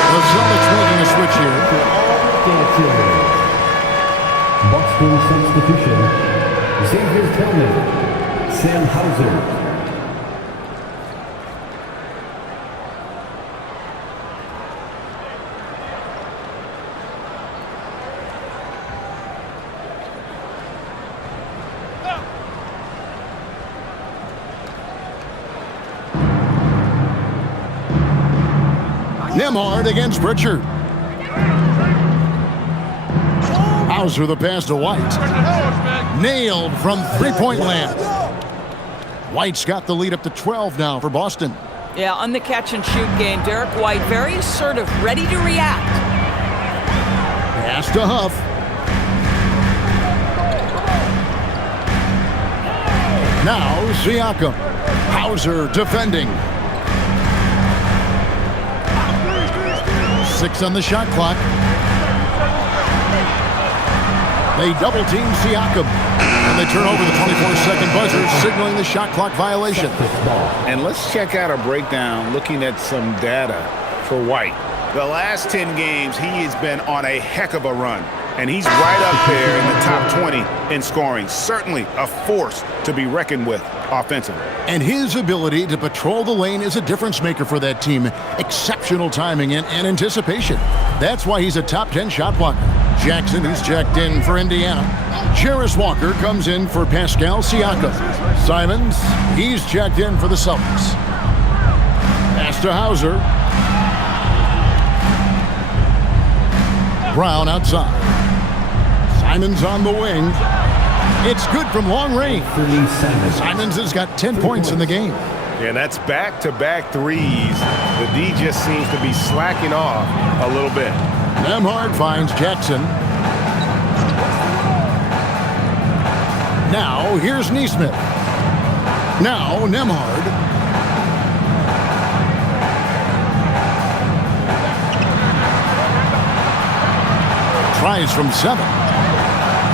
The Celtics making a switch here. Boston substitution. Xavier Tillman. Sam Hauser. Nembhard against Pritchard. Hauser the pass to White. Nailed from three-point land. White's got the lead up to 12 now for Boston. Yeah, on the catch-and-shoot game, Derek White very assertive, ready to react. Pass to Huff. Now Siakam. Hauser defending. 6 on the shot clock. They double-team Siakam. And they turn over the 24-second buzzer, signaling the shot clock violation. And let's check out a breakdown looking at some data for White. The last 10 games, he has been on a heck of a run. And he's right up there in the top 20 in scoring. Certainly a force to be reckoned with offensively. And his ability to patrol the lane is a difference maker for that team. Exceptional timing and anticipation. That's why he's a top 10 shot blocker. Jackson, who's checked in for Indiana. Jarris Walker comes in for Pascal Siakam. Simons, he's checked in for the Celtics. Pass to Hauser. Brown outside. Simons on the wing. It's good from long range. Simons has got 10 points in the game. And that's back-to-back threes. The D just seems to be slacking off a little bit. Nembhard finds Jackson. Now, here's Nesmith. Now, Nembhard. Tries from 7.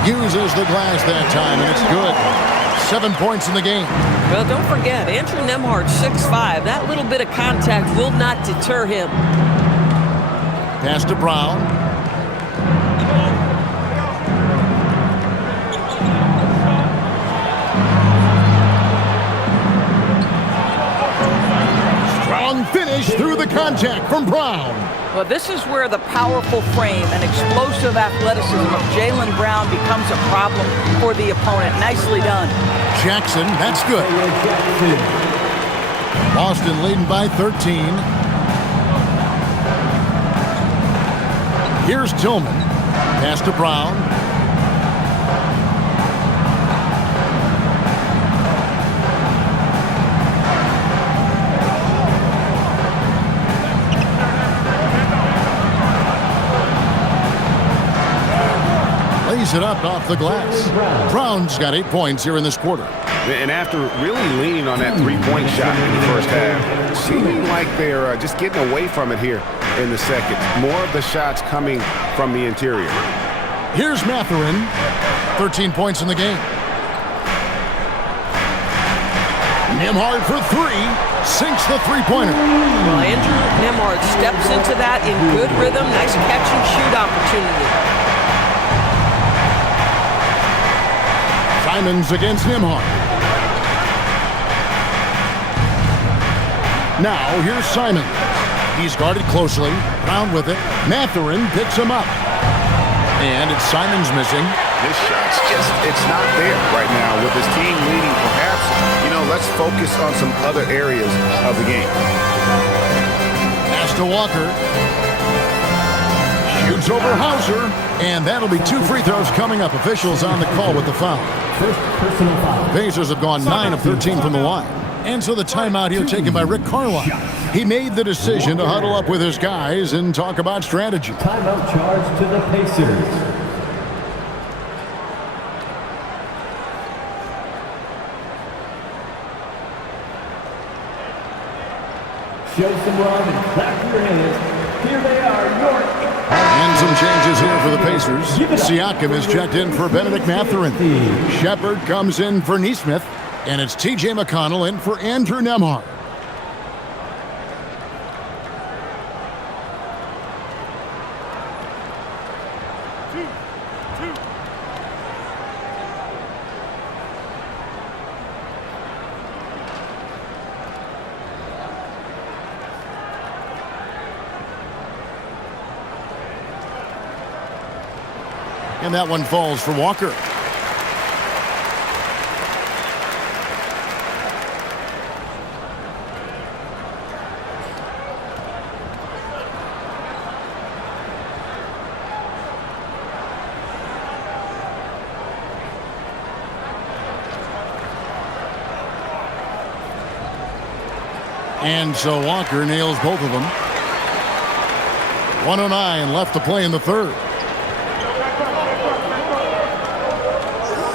Uses the glass that time, and it's good. 7 points in the game. Well, don't forget, Andrew Nembhard, 6'5". That little bit of contact will not deter him. Pass to Brown. Strong finish through the contact from Brown. Well, this is where the powerful frame and explosive athleticism of Jaylen Brown becomes a problem for the opponent. Nicely done. Jackson, that's good. Boston leading by 13. Here's Tillman. Pass to Brown. Lays it up off the glass. Brown's got 8 points here in this quarter. And after really leaning on that three-point shot in the first half, seeming like they're just getting away from it here in the second. More of the shots coming from the interior. Here's Mathurin. 13 points in the game. Nembhard for 3. Sinks the three-pointer. Well, Andrew Nembhard steps into that in good rhythm. Nice catch and shoot opportunity. Simons against Nembhard. Now, here's Simon. He's guarded closely. Brown with it. Mathurin picks him up. And it's Simons missing. This shot's just, it's not there right now. With his team leading, perhaps, let's focus on some other areas of the game. Pass to Walker. Shoots over Hauser. And that'll be 2 free throws coming up. Officials on the call with the foul. First personal foul. Pacers have gone 9 of 13 from the line. And so the timeout here taken by Rick Carlisle. He made the decision to huddle up with his guys and talk about strategy. Timeout charge to the Pacers. Show some love and clap your hands. Here they are, York. And some changes here for the Pacers. Siakam is checked in for Benedict Mathurin. Shepard comes in for Nesmith. And it's T.J. McConnell in for Andrew Nembhard. And that one falls for Walker. And so Walker nails both of them. 1:09 left to play in the third.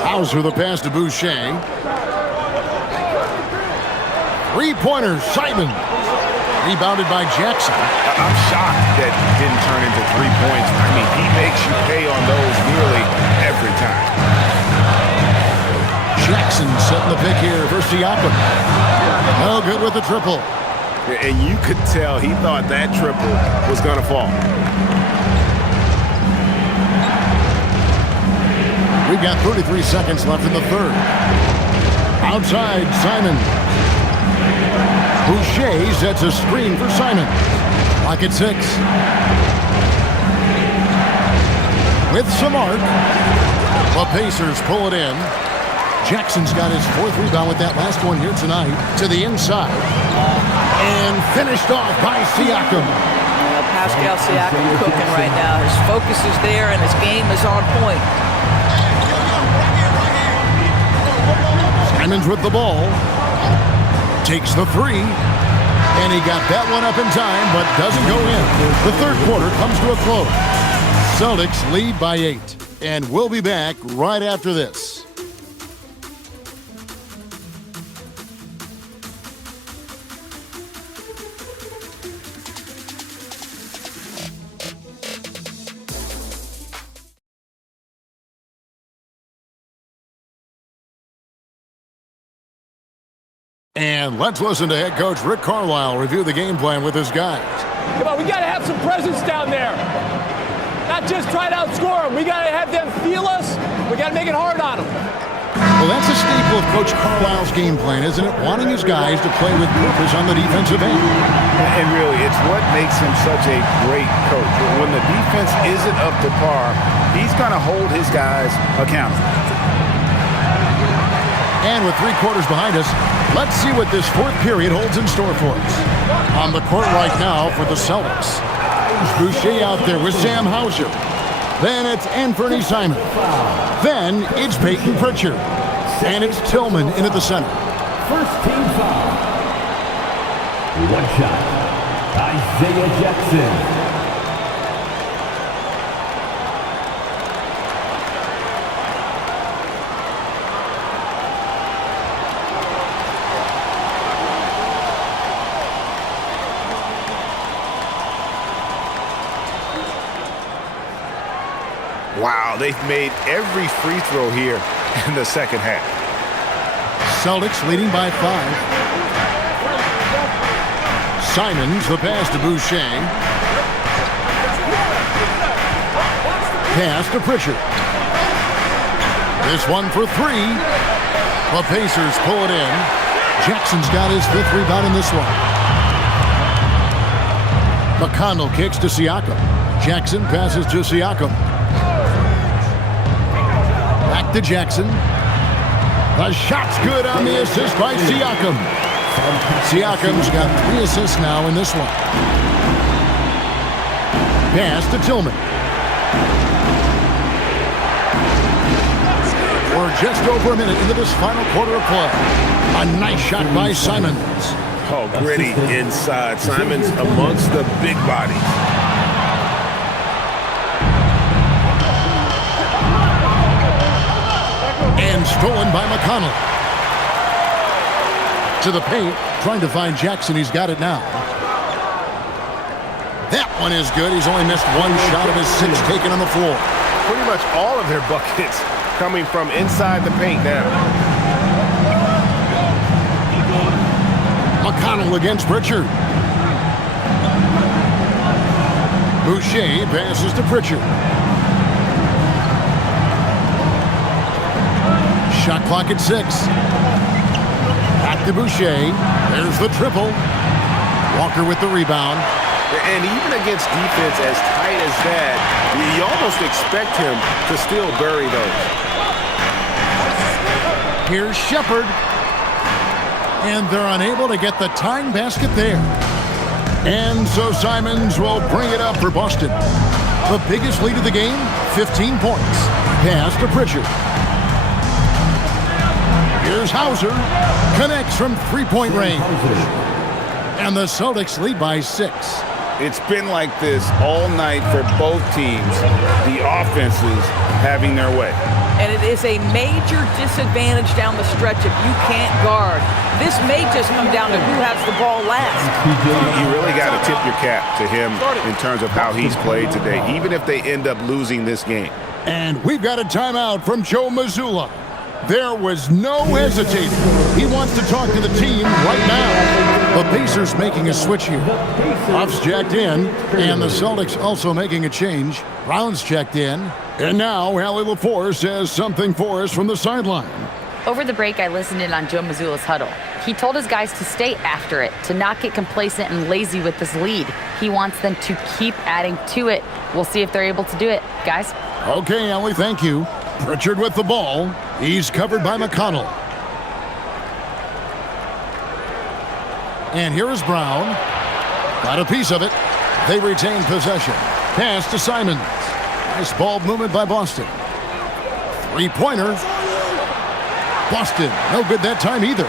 Hauser the pass to Boucher. Three-pointer, Simon. Rebounded by Jackson. I'm shocked that didn't turn into 3 points. I mean, he makes you pay on those nearly every time. Jackson setting the pick here for Siakam. No good with the triple. And you could tell he thought that triple was going to fall. We've got 33 seconds left in the third. Outside, Simon. Boucher sets a screen for Simon. Clock at 6. With some arc, the Pacers pull it in. Jackson's got his 4th rebound with that last one here tonight to the inside. And finished off by Siakam. Pascal Siakam cooking right now. His focus is there and his game is on point. Simons with the ball. Takes the three. And he got that one up in time, but doesn't go in. The third quarter comes to a close. Celtics lead by 8. And we'll be back right after this. And let's listen to head coach Rick Carlisle review the game plan with his guys. Come on, we got to have some presence down there. Not just try to outscore them. We got to have them feel us. We got to make it hard on them. Well, that's a staple of Coach Carlisle's game plan, isn't it? Wanting his guys to play with purpose on the defensive end. And really, it's what makes him such a great coach. When the defense isn't up to par, he's going to hold his guys accountable. And with 3 quarters behind us, let's see what this fourth period holds in store for us. On the court right now for the Celtics. Boucher out there with Sam Hauser. Then it's Anthony Simon. Then it's Peyton Pritchard. And it's Tillman in at the center. First team foul. One shot. Isaiah Jackson. Wow, they've made every free throw here in the second half. Celtics leading by 5. Simons, the pass to Boucher. Pass to Pritchard. This one for 3. The Pacers pull it in. Jackson's got his 5th rebound in this one. McConnell kicks to Siakam. Jackson passes to Siakam. Back to Jackson. The shot's good on the assist by Siakam. Siakam's got 3 assists now in this one. Pass to Tillman. We're just over a minute into this final quarter of play. A nice shot by Simons. Oh, gritty inside. Simons amongst the big bodies. And stolen by McConnell. To the paint, trying to find Jackson. He's got it now. That one is good. He's only missed 1 shot of his 6 taken on the floor. Pretty much all of their buckets coming from inside the paint now. McConnell against Pritchard. Boucher passes to Pritchard. Shot clock at 6. Back to Boucher. There's the triple. Walker with the rebound. And even against defense as tight as that, you almost expect him to still bury those. Here's Shepherd. And they're unable to get the tying basket there. And so Simons will bring it up for Boston. The biggest lead of the game, 15 points. Pass to Pritchard. Here's Hauser. Connects from 3-point range. And the Celtics lead by 6. It's been like this all night for both teams. The offenses having their way. And it is a major disadvantage down the stretch if you can't guard. This may just come down to who has the ball last. You really got to tip your cap to him in terms of how he's played today, even if they end up losing this game. And we've got a timeout from Joe Mazzulla. There was no hesitating. He wants to talk to the team right now. The Pacers making a switch here. Buffs checked in, and the Celtics also making a change. Brown's checked in. And now Allie LaForce says something for us from the sideline. Over the break, I listened in on Joe Mazzulla's huddle. He told his guys to stay after it, to not get complacent and lazy with this lead. He wants them to keep adding to it. We'll see if they're able to do it. Guys? Okay, Allie, thank you. Pritchard with the ball. He's covered by McConnell. And here is Brown. Got a piece of it. They retain possession. Pass to Simons. Nice ball movement by Boston. 3-pointer. Boston, no good that time either.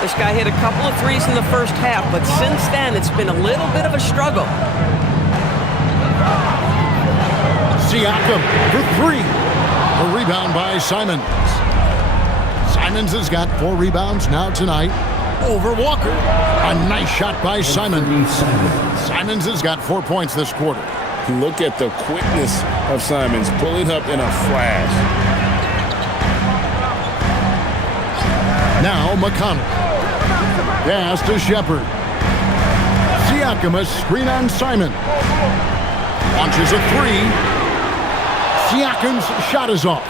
This guy hit a couple of threes in the first half, but since then, it's been a little bit of a struggle. Siakam for three. A rebound by Simons. Simons has got 4 rebounds now tonight over Walker. A nice shot by Simons. Simons has got 4 points this quarter. Look at the quickness of Simons, pulling up in a flash. Now McConnell. Pass to Shepard. Siakam, a screen on Simon. Launches a 3. Siakam's shot is off.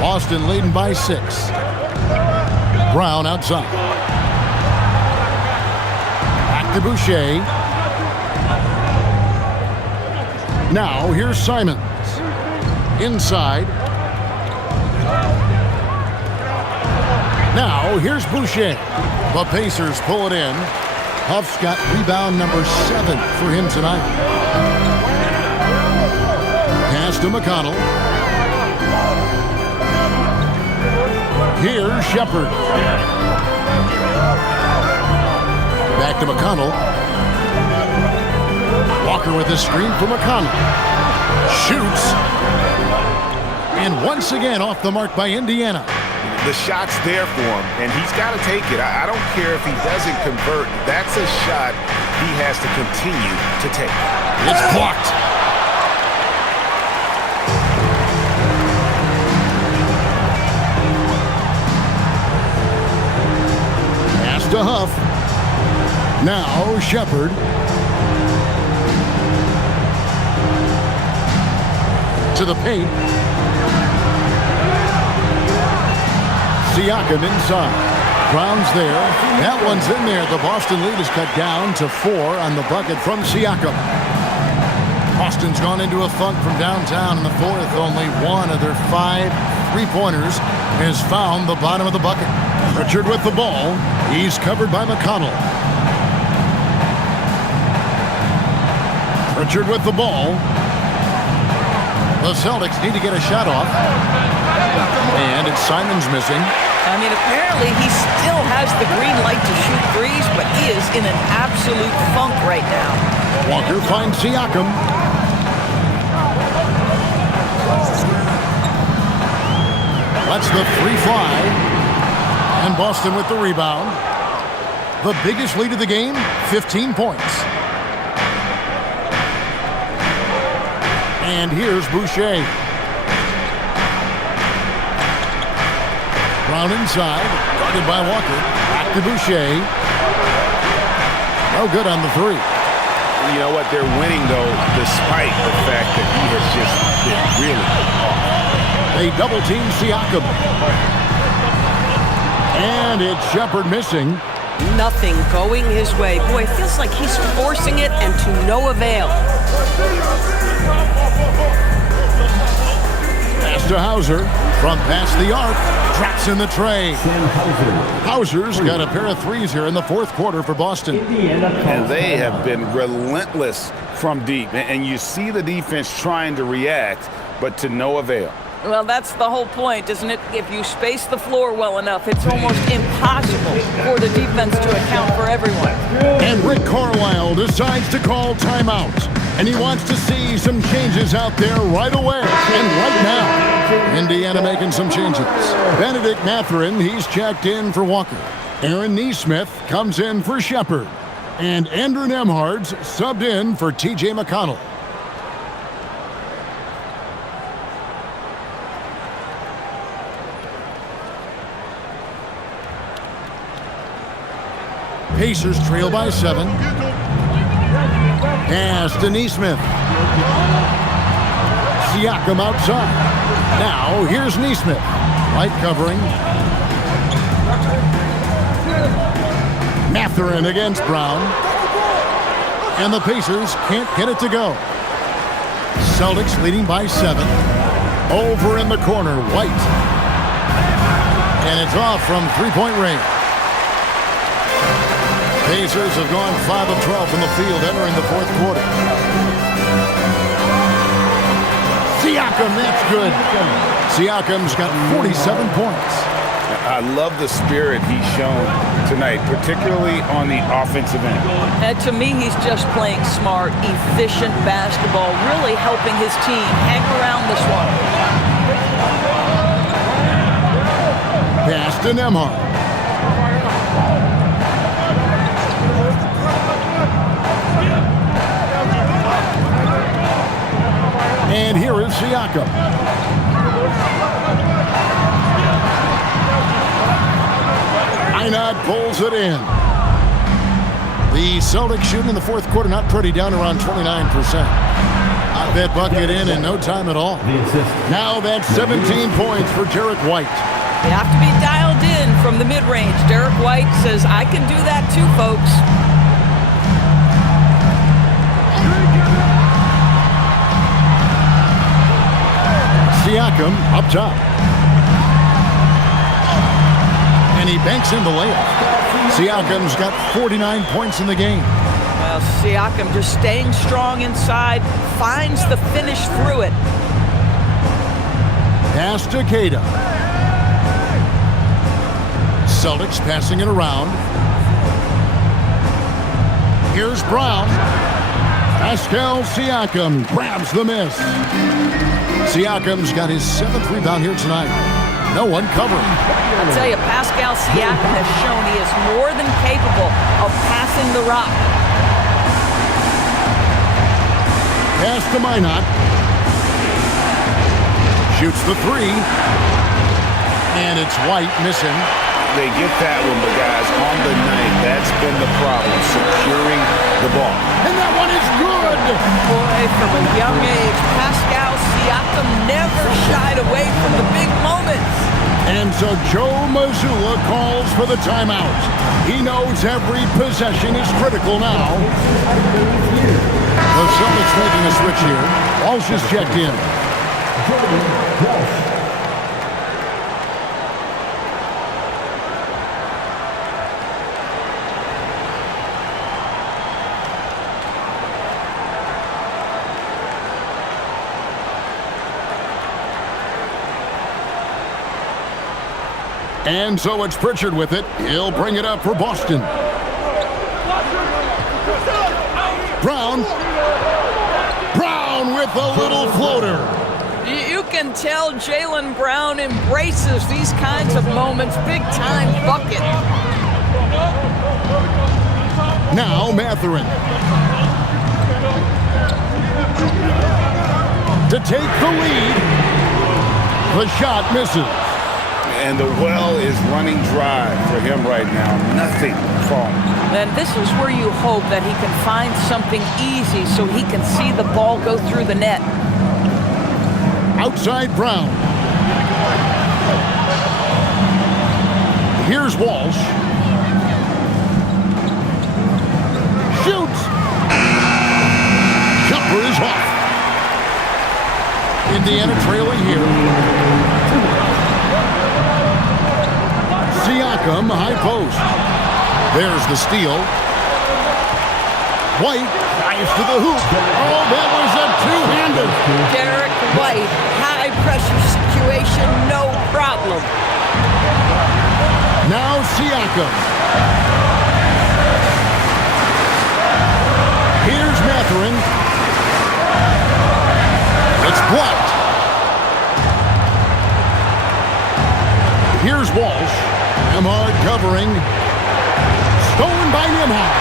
Boston leading by 6. Brown outside. Back to Boucher. Now here's Simons. Inside. Now here's Boucher. The Pacers pull it in. Huff's got rebound number 7 for him tonight. Pass to McConnell. Here's Shepard. Back to McConnell. Walker with a screen for McConnell. Shoots. And once again off the mark by Indiana. The shot's there for him, and he's got to take it. I don't care if he doesn't convert. That's a shot he has to continue to take. It's blocked. Pass to Huff. Now Shepard. To the paint. Siakam inside. Brown's there. That one's in there. The Boston lead is cut down to 4 on the bucket from Siakam. Boston's gone into a funk from downtown in the fourth. Only one of their 5 3-pointers has found the bottom of the bucket. Pritchard with the ball. He's covered by McConnell. Pritchard with the ball. The Celtics need to get a shot off. And it's Simons missing. I mean, apparently he still has the green light to shoot threes, but he is in an absolute funk right now. Walker finds Siakam. Lets the 3 fly. And Boston with the rebound. The biggest lead of the game, 15 points. And here's Boucher. Brown inside, guarded by Walker. Back to Boucher. No good on the 3. You know what? They're winning, though, despite the fact that he has just been really off. They double-team Siakam. And it's Shepard missing. Nothing going his way. Boy, it feels like he's forcing it and to no avail. Pass to Hauser. From past the arc. Drops in the tray. Hauser's got a pair of 3s here in the fourth quarter for Boston. And they have been relentless from deep. And you see the defense trying to react, but to no avail. Well, that's the whole point, isn't it? If you space the floor well enough, it's almost impossible for the defense to account for everyone. And Rick Carlisle decides to call timeout. And he wants to see some changes out there right away. And right now, Indiana making some changes. Benedict Mathurin, he's checked in for Walker. Aaron Nesmith comes in for Shepard. And Andrew Nembhard's subbed in for T.J. McConnell. Pacers trail by 7. Pass to Nesmith. Siakam outside. Now here's Nesmith. Light covering. Mathurin against Brown. And the Pacers can't get it to go. Celtics leading by 7. Over in the corner, White. And it's off from 3-point range. Pacers have gone 5 of 12 from the field entering the fourth quarter. Siakam, that's good. Siakam's got 47 points. I love the spirit he's shown tonight, particularly on the offensive end. And to me, he's just playing smart, efficient basketball, really helping his team hang around this one. Pass to Nembhard. And here is Siakam. Einat pulls it in. The Celtics shooting in the fourth quarter, not pretty, down around 29%. That bucket in no time at all. Now that's 17 points for Derek White. They have to be dialed in from the mid-range. Derek White says, I can do that too, folks. Siakam up top. And he banks in the layup. Siakam's got 49 points in the game. Well, Siakam just staying strong inside, finds the finish through it. Pass to Keita. Celtics passing it around. Here's Brown. Pascal Siakam grabs the miss. Siakam's got his 7th rebound here tonight. No one covering. I'll tell you, Pascal Siakam has shown he is more than capable of passing the rock. Pass to Minot. Shoots the 3. And it's White missing. They get that one, but guys, on the night, that's been the problem, securing the ball. And that one is good. Boy, from a young age, Pascal Siakam never shied away from the big moments. And so Joe Mazzulla calls for the timeout. He knows every possession is critical now. The Celtics making a switch here. Walsh is checked in. And so it's Pritchard with it. He'll bring it up for Boston. Brown. Brown with a little floater. You can tell Jaylen Brown embraces these kinds of moments. Big-time bucket. Now Mathurin. To take the lead. The shot misses. And the well is running dry for him right now. Nothing falling. And this is where you hope that he can find something easy so he can see the ball go through the net. Outside Brown. Here's Walsh. Shoots. Jumper is off. Indiana trailing here. Siakam, high post. There's the steal. White drives to the hoop. Oh, that was a two-handed. Derek White, high-pressure situation, no problem. Now Siakam. Here's Mathurin. It's blocked. Here's Walsh. Nembhard covering. Stolen by Nembhard.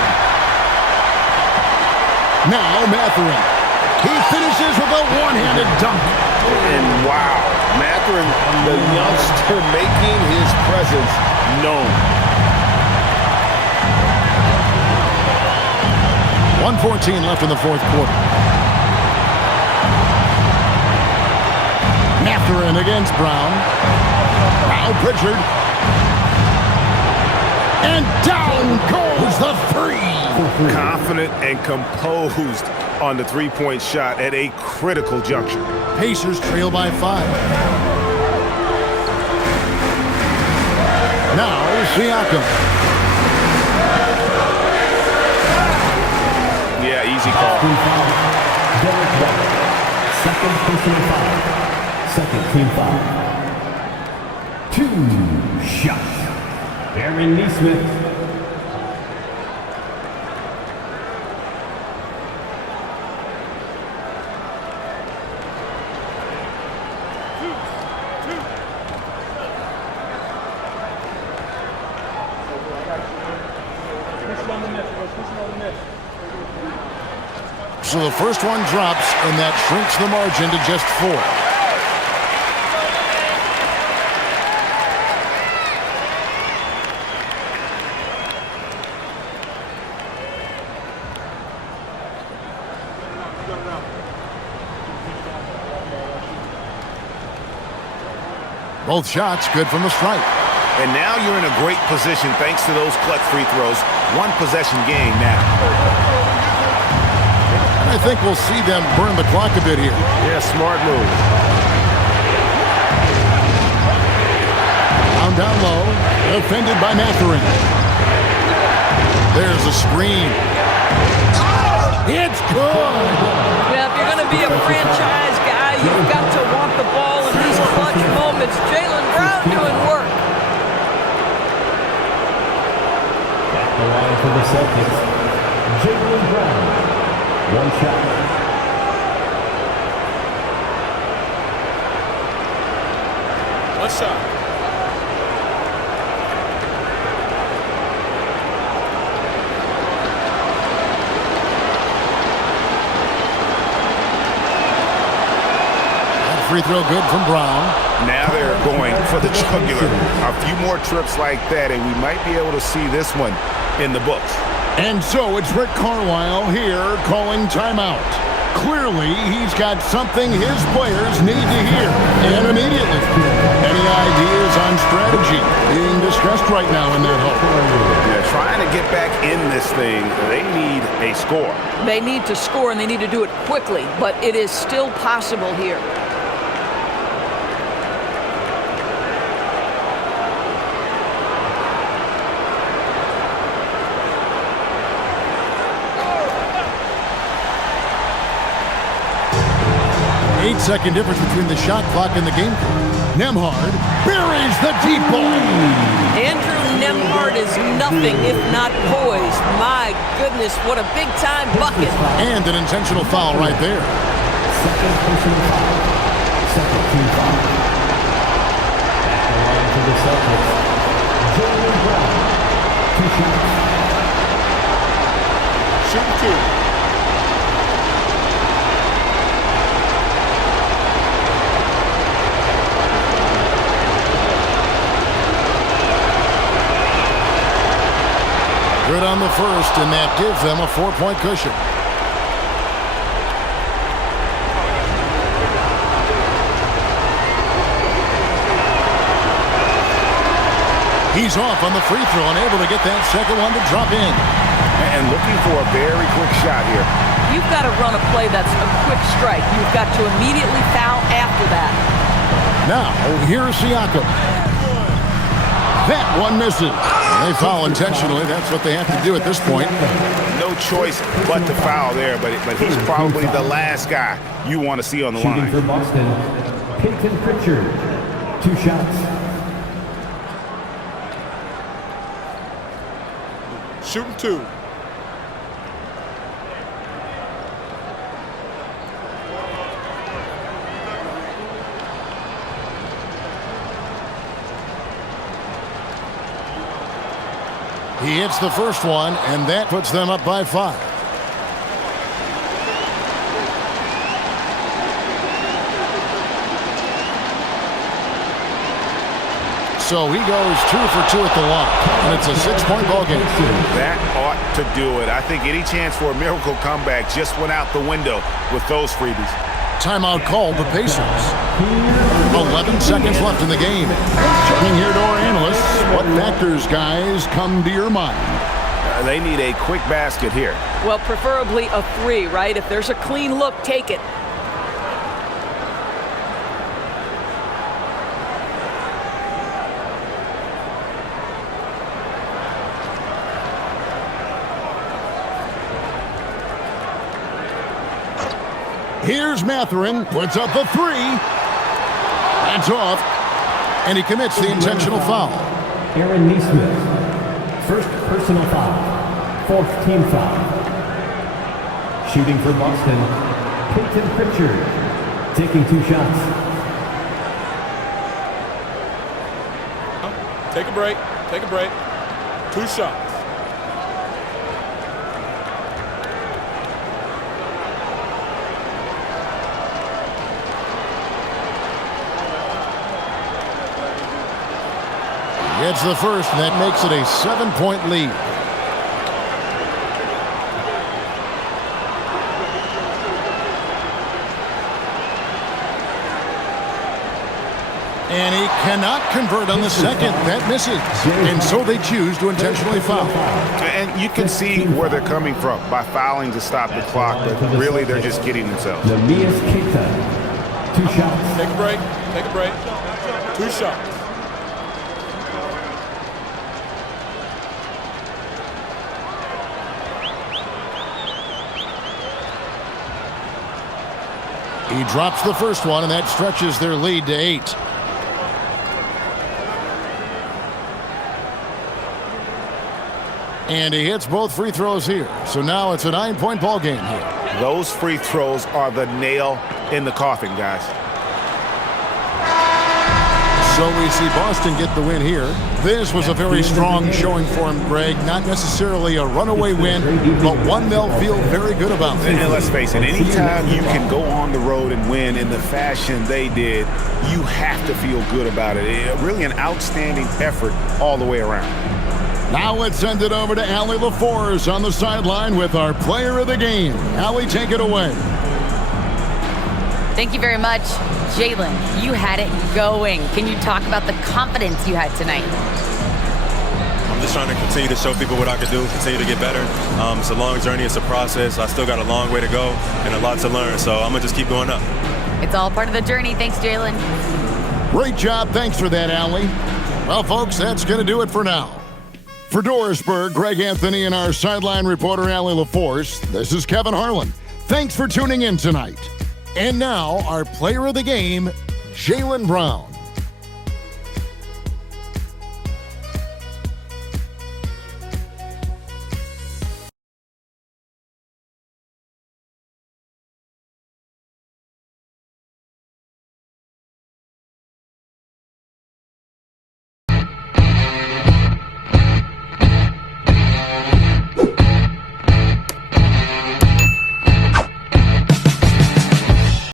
Now Mathurin. He finishes with a one-handed dunk. And wow, Mathurin, the youngster, making his presence known. 1:14 left in the fourth quarter. Mathurin against Brown. Now Pritchard. And down goes the 3. Confident and composed on the three-point shot at a critical juncture. Pacers trail by 5. Now Siakam. Yeah, easy call. Second personal foul. Second team foul. 2. shots. Aaron Neesmith. So the first one drops, and that shrinks the margin to just 4. Both shots good from the stripe. And now you're in a great position thanks to those clutch free throws. One possession game now. I think we'll see them burn the clock a bit here. Yeah, smart move. Down low, defended by Mercury. There's a screen. It's good. Yeah, if you're going to be a franchise guy, you've got to want the ball in these clutch moments. Jaylen Brown doing work. At the line for the Celtics, Jaylen Brown. One shot. One shot. That free throw good from Brown. Now they're going for the jugular. A few more trips like that, and we might be able to see this one in the books. And so it's Rick Carlisle here calling timeout. Clearly, he's got something his players need to hear, and immediately. Any ideas on strategy being discussed right now in that hole? Yeah, trying to get back in this thing, they need a score. They need to score, and they need to do it quickly, but it is still possible here. Eight-second difference between the shot clock and the game clock. Nembhard buries the deep ball. Andrew Nembhard is nothing if not poised. My goodness, what a big-time bucket. And an intentional foul right there. Second personal foul. Second team foul. At the line for the Celtics, Jaylen Brown. 2 shots. Shoot 2. Good on the first, and that gives them a 4-point cushion. He's off on the free throw and able to get that second one to drop in. And looking for a very quick shot here. You've got to run a play that's a quick strike. You've got to immediately foul after that. Now, here's Siakam. That one misses. They foul intentionally. That's what they have to do at this point. No choice but to foul there, but he's probably the last guy you want to see on the line. Shooting for Boston, Peyton Pritchard. 2 shots. Shooting 2. He hits the first one, and that puts them up by 5. So he goes 2 for 2 at the line, and it's a 6-point ball game. That ought to do it. I think any chance for a miracle comeback just went out the window with those freebies. Timeout called the Pacers. 11 seconds left in the game. Turning here to our analysts, what factors, guys, come to your mind? They need a quick basket here. Well, preferably a 3, right? If there's a clean look, take it. Here's Mathurin, puts up the 3. That's off, and he commits the intentional foul. Aaron Neesmith. First personal foul. Fourth team foul. Shooting for Boston, Peyton Pritchard. Taking 2 shots. Take a break. Take a break. 2 shots. It's the first, and that makes it a 7-point lead. And he cannot convert on the second. That misses. And so they choose to intentionally foul. And you can see where they're coming from by fouling to stop the clock, but really they're just kidding themselves. Namias Keita. 2 shots. Take a break. Take a break. 2 shots. He drops the first one, and that stretches their lead to 8. And he hits both free throws here. So now it's a 9-point ball game here. Those free throws are the nail in the coffin, guys. So we see Boston get the win here. This was a very strong showing for him, Greg. Not necessarily a runaway win, but one they'll feel very good about. And let's face it, anytime you can go on the road and win in the fashion they did, you have to feel good about it. Really an outstanding effort all the way around. Now let's send it over to Allie LaForce on the sideline with our player of the game. Allie, take it away. Thank you very much. Jalen, you had it going. Can you talk about the confidence you had tonight? I'm just trying to continue to show people what I can do, continue to get better. It's a long journey. It's a process. I still got a long way to go and a lot to learn, so I'm going to just keep going up. It's all part of the journey. Thanks, Jalen. Great job. Thanks for that, Allie. Well, folks, that's going to do it for now. For Dorisburg, Greg Anthony, and our sideline reporter, Allie LaForce, this is Kevin Harlan. Thanks for tuning in tonight. And now, our player of the game, Jaylen Brown.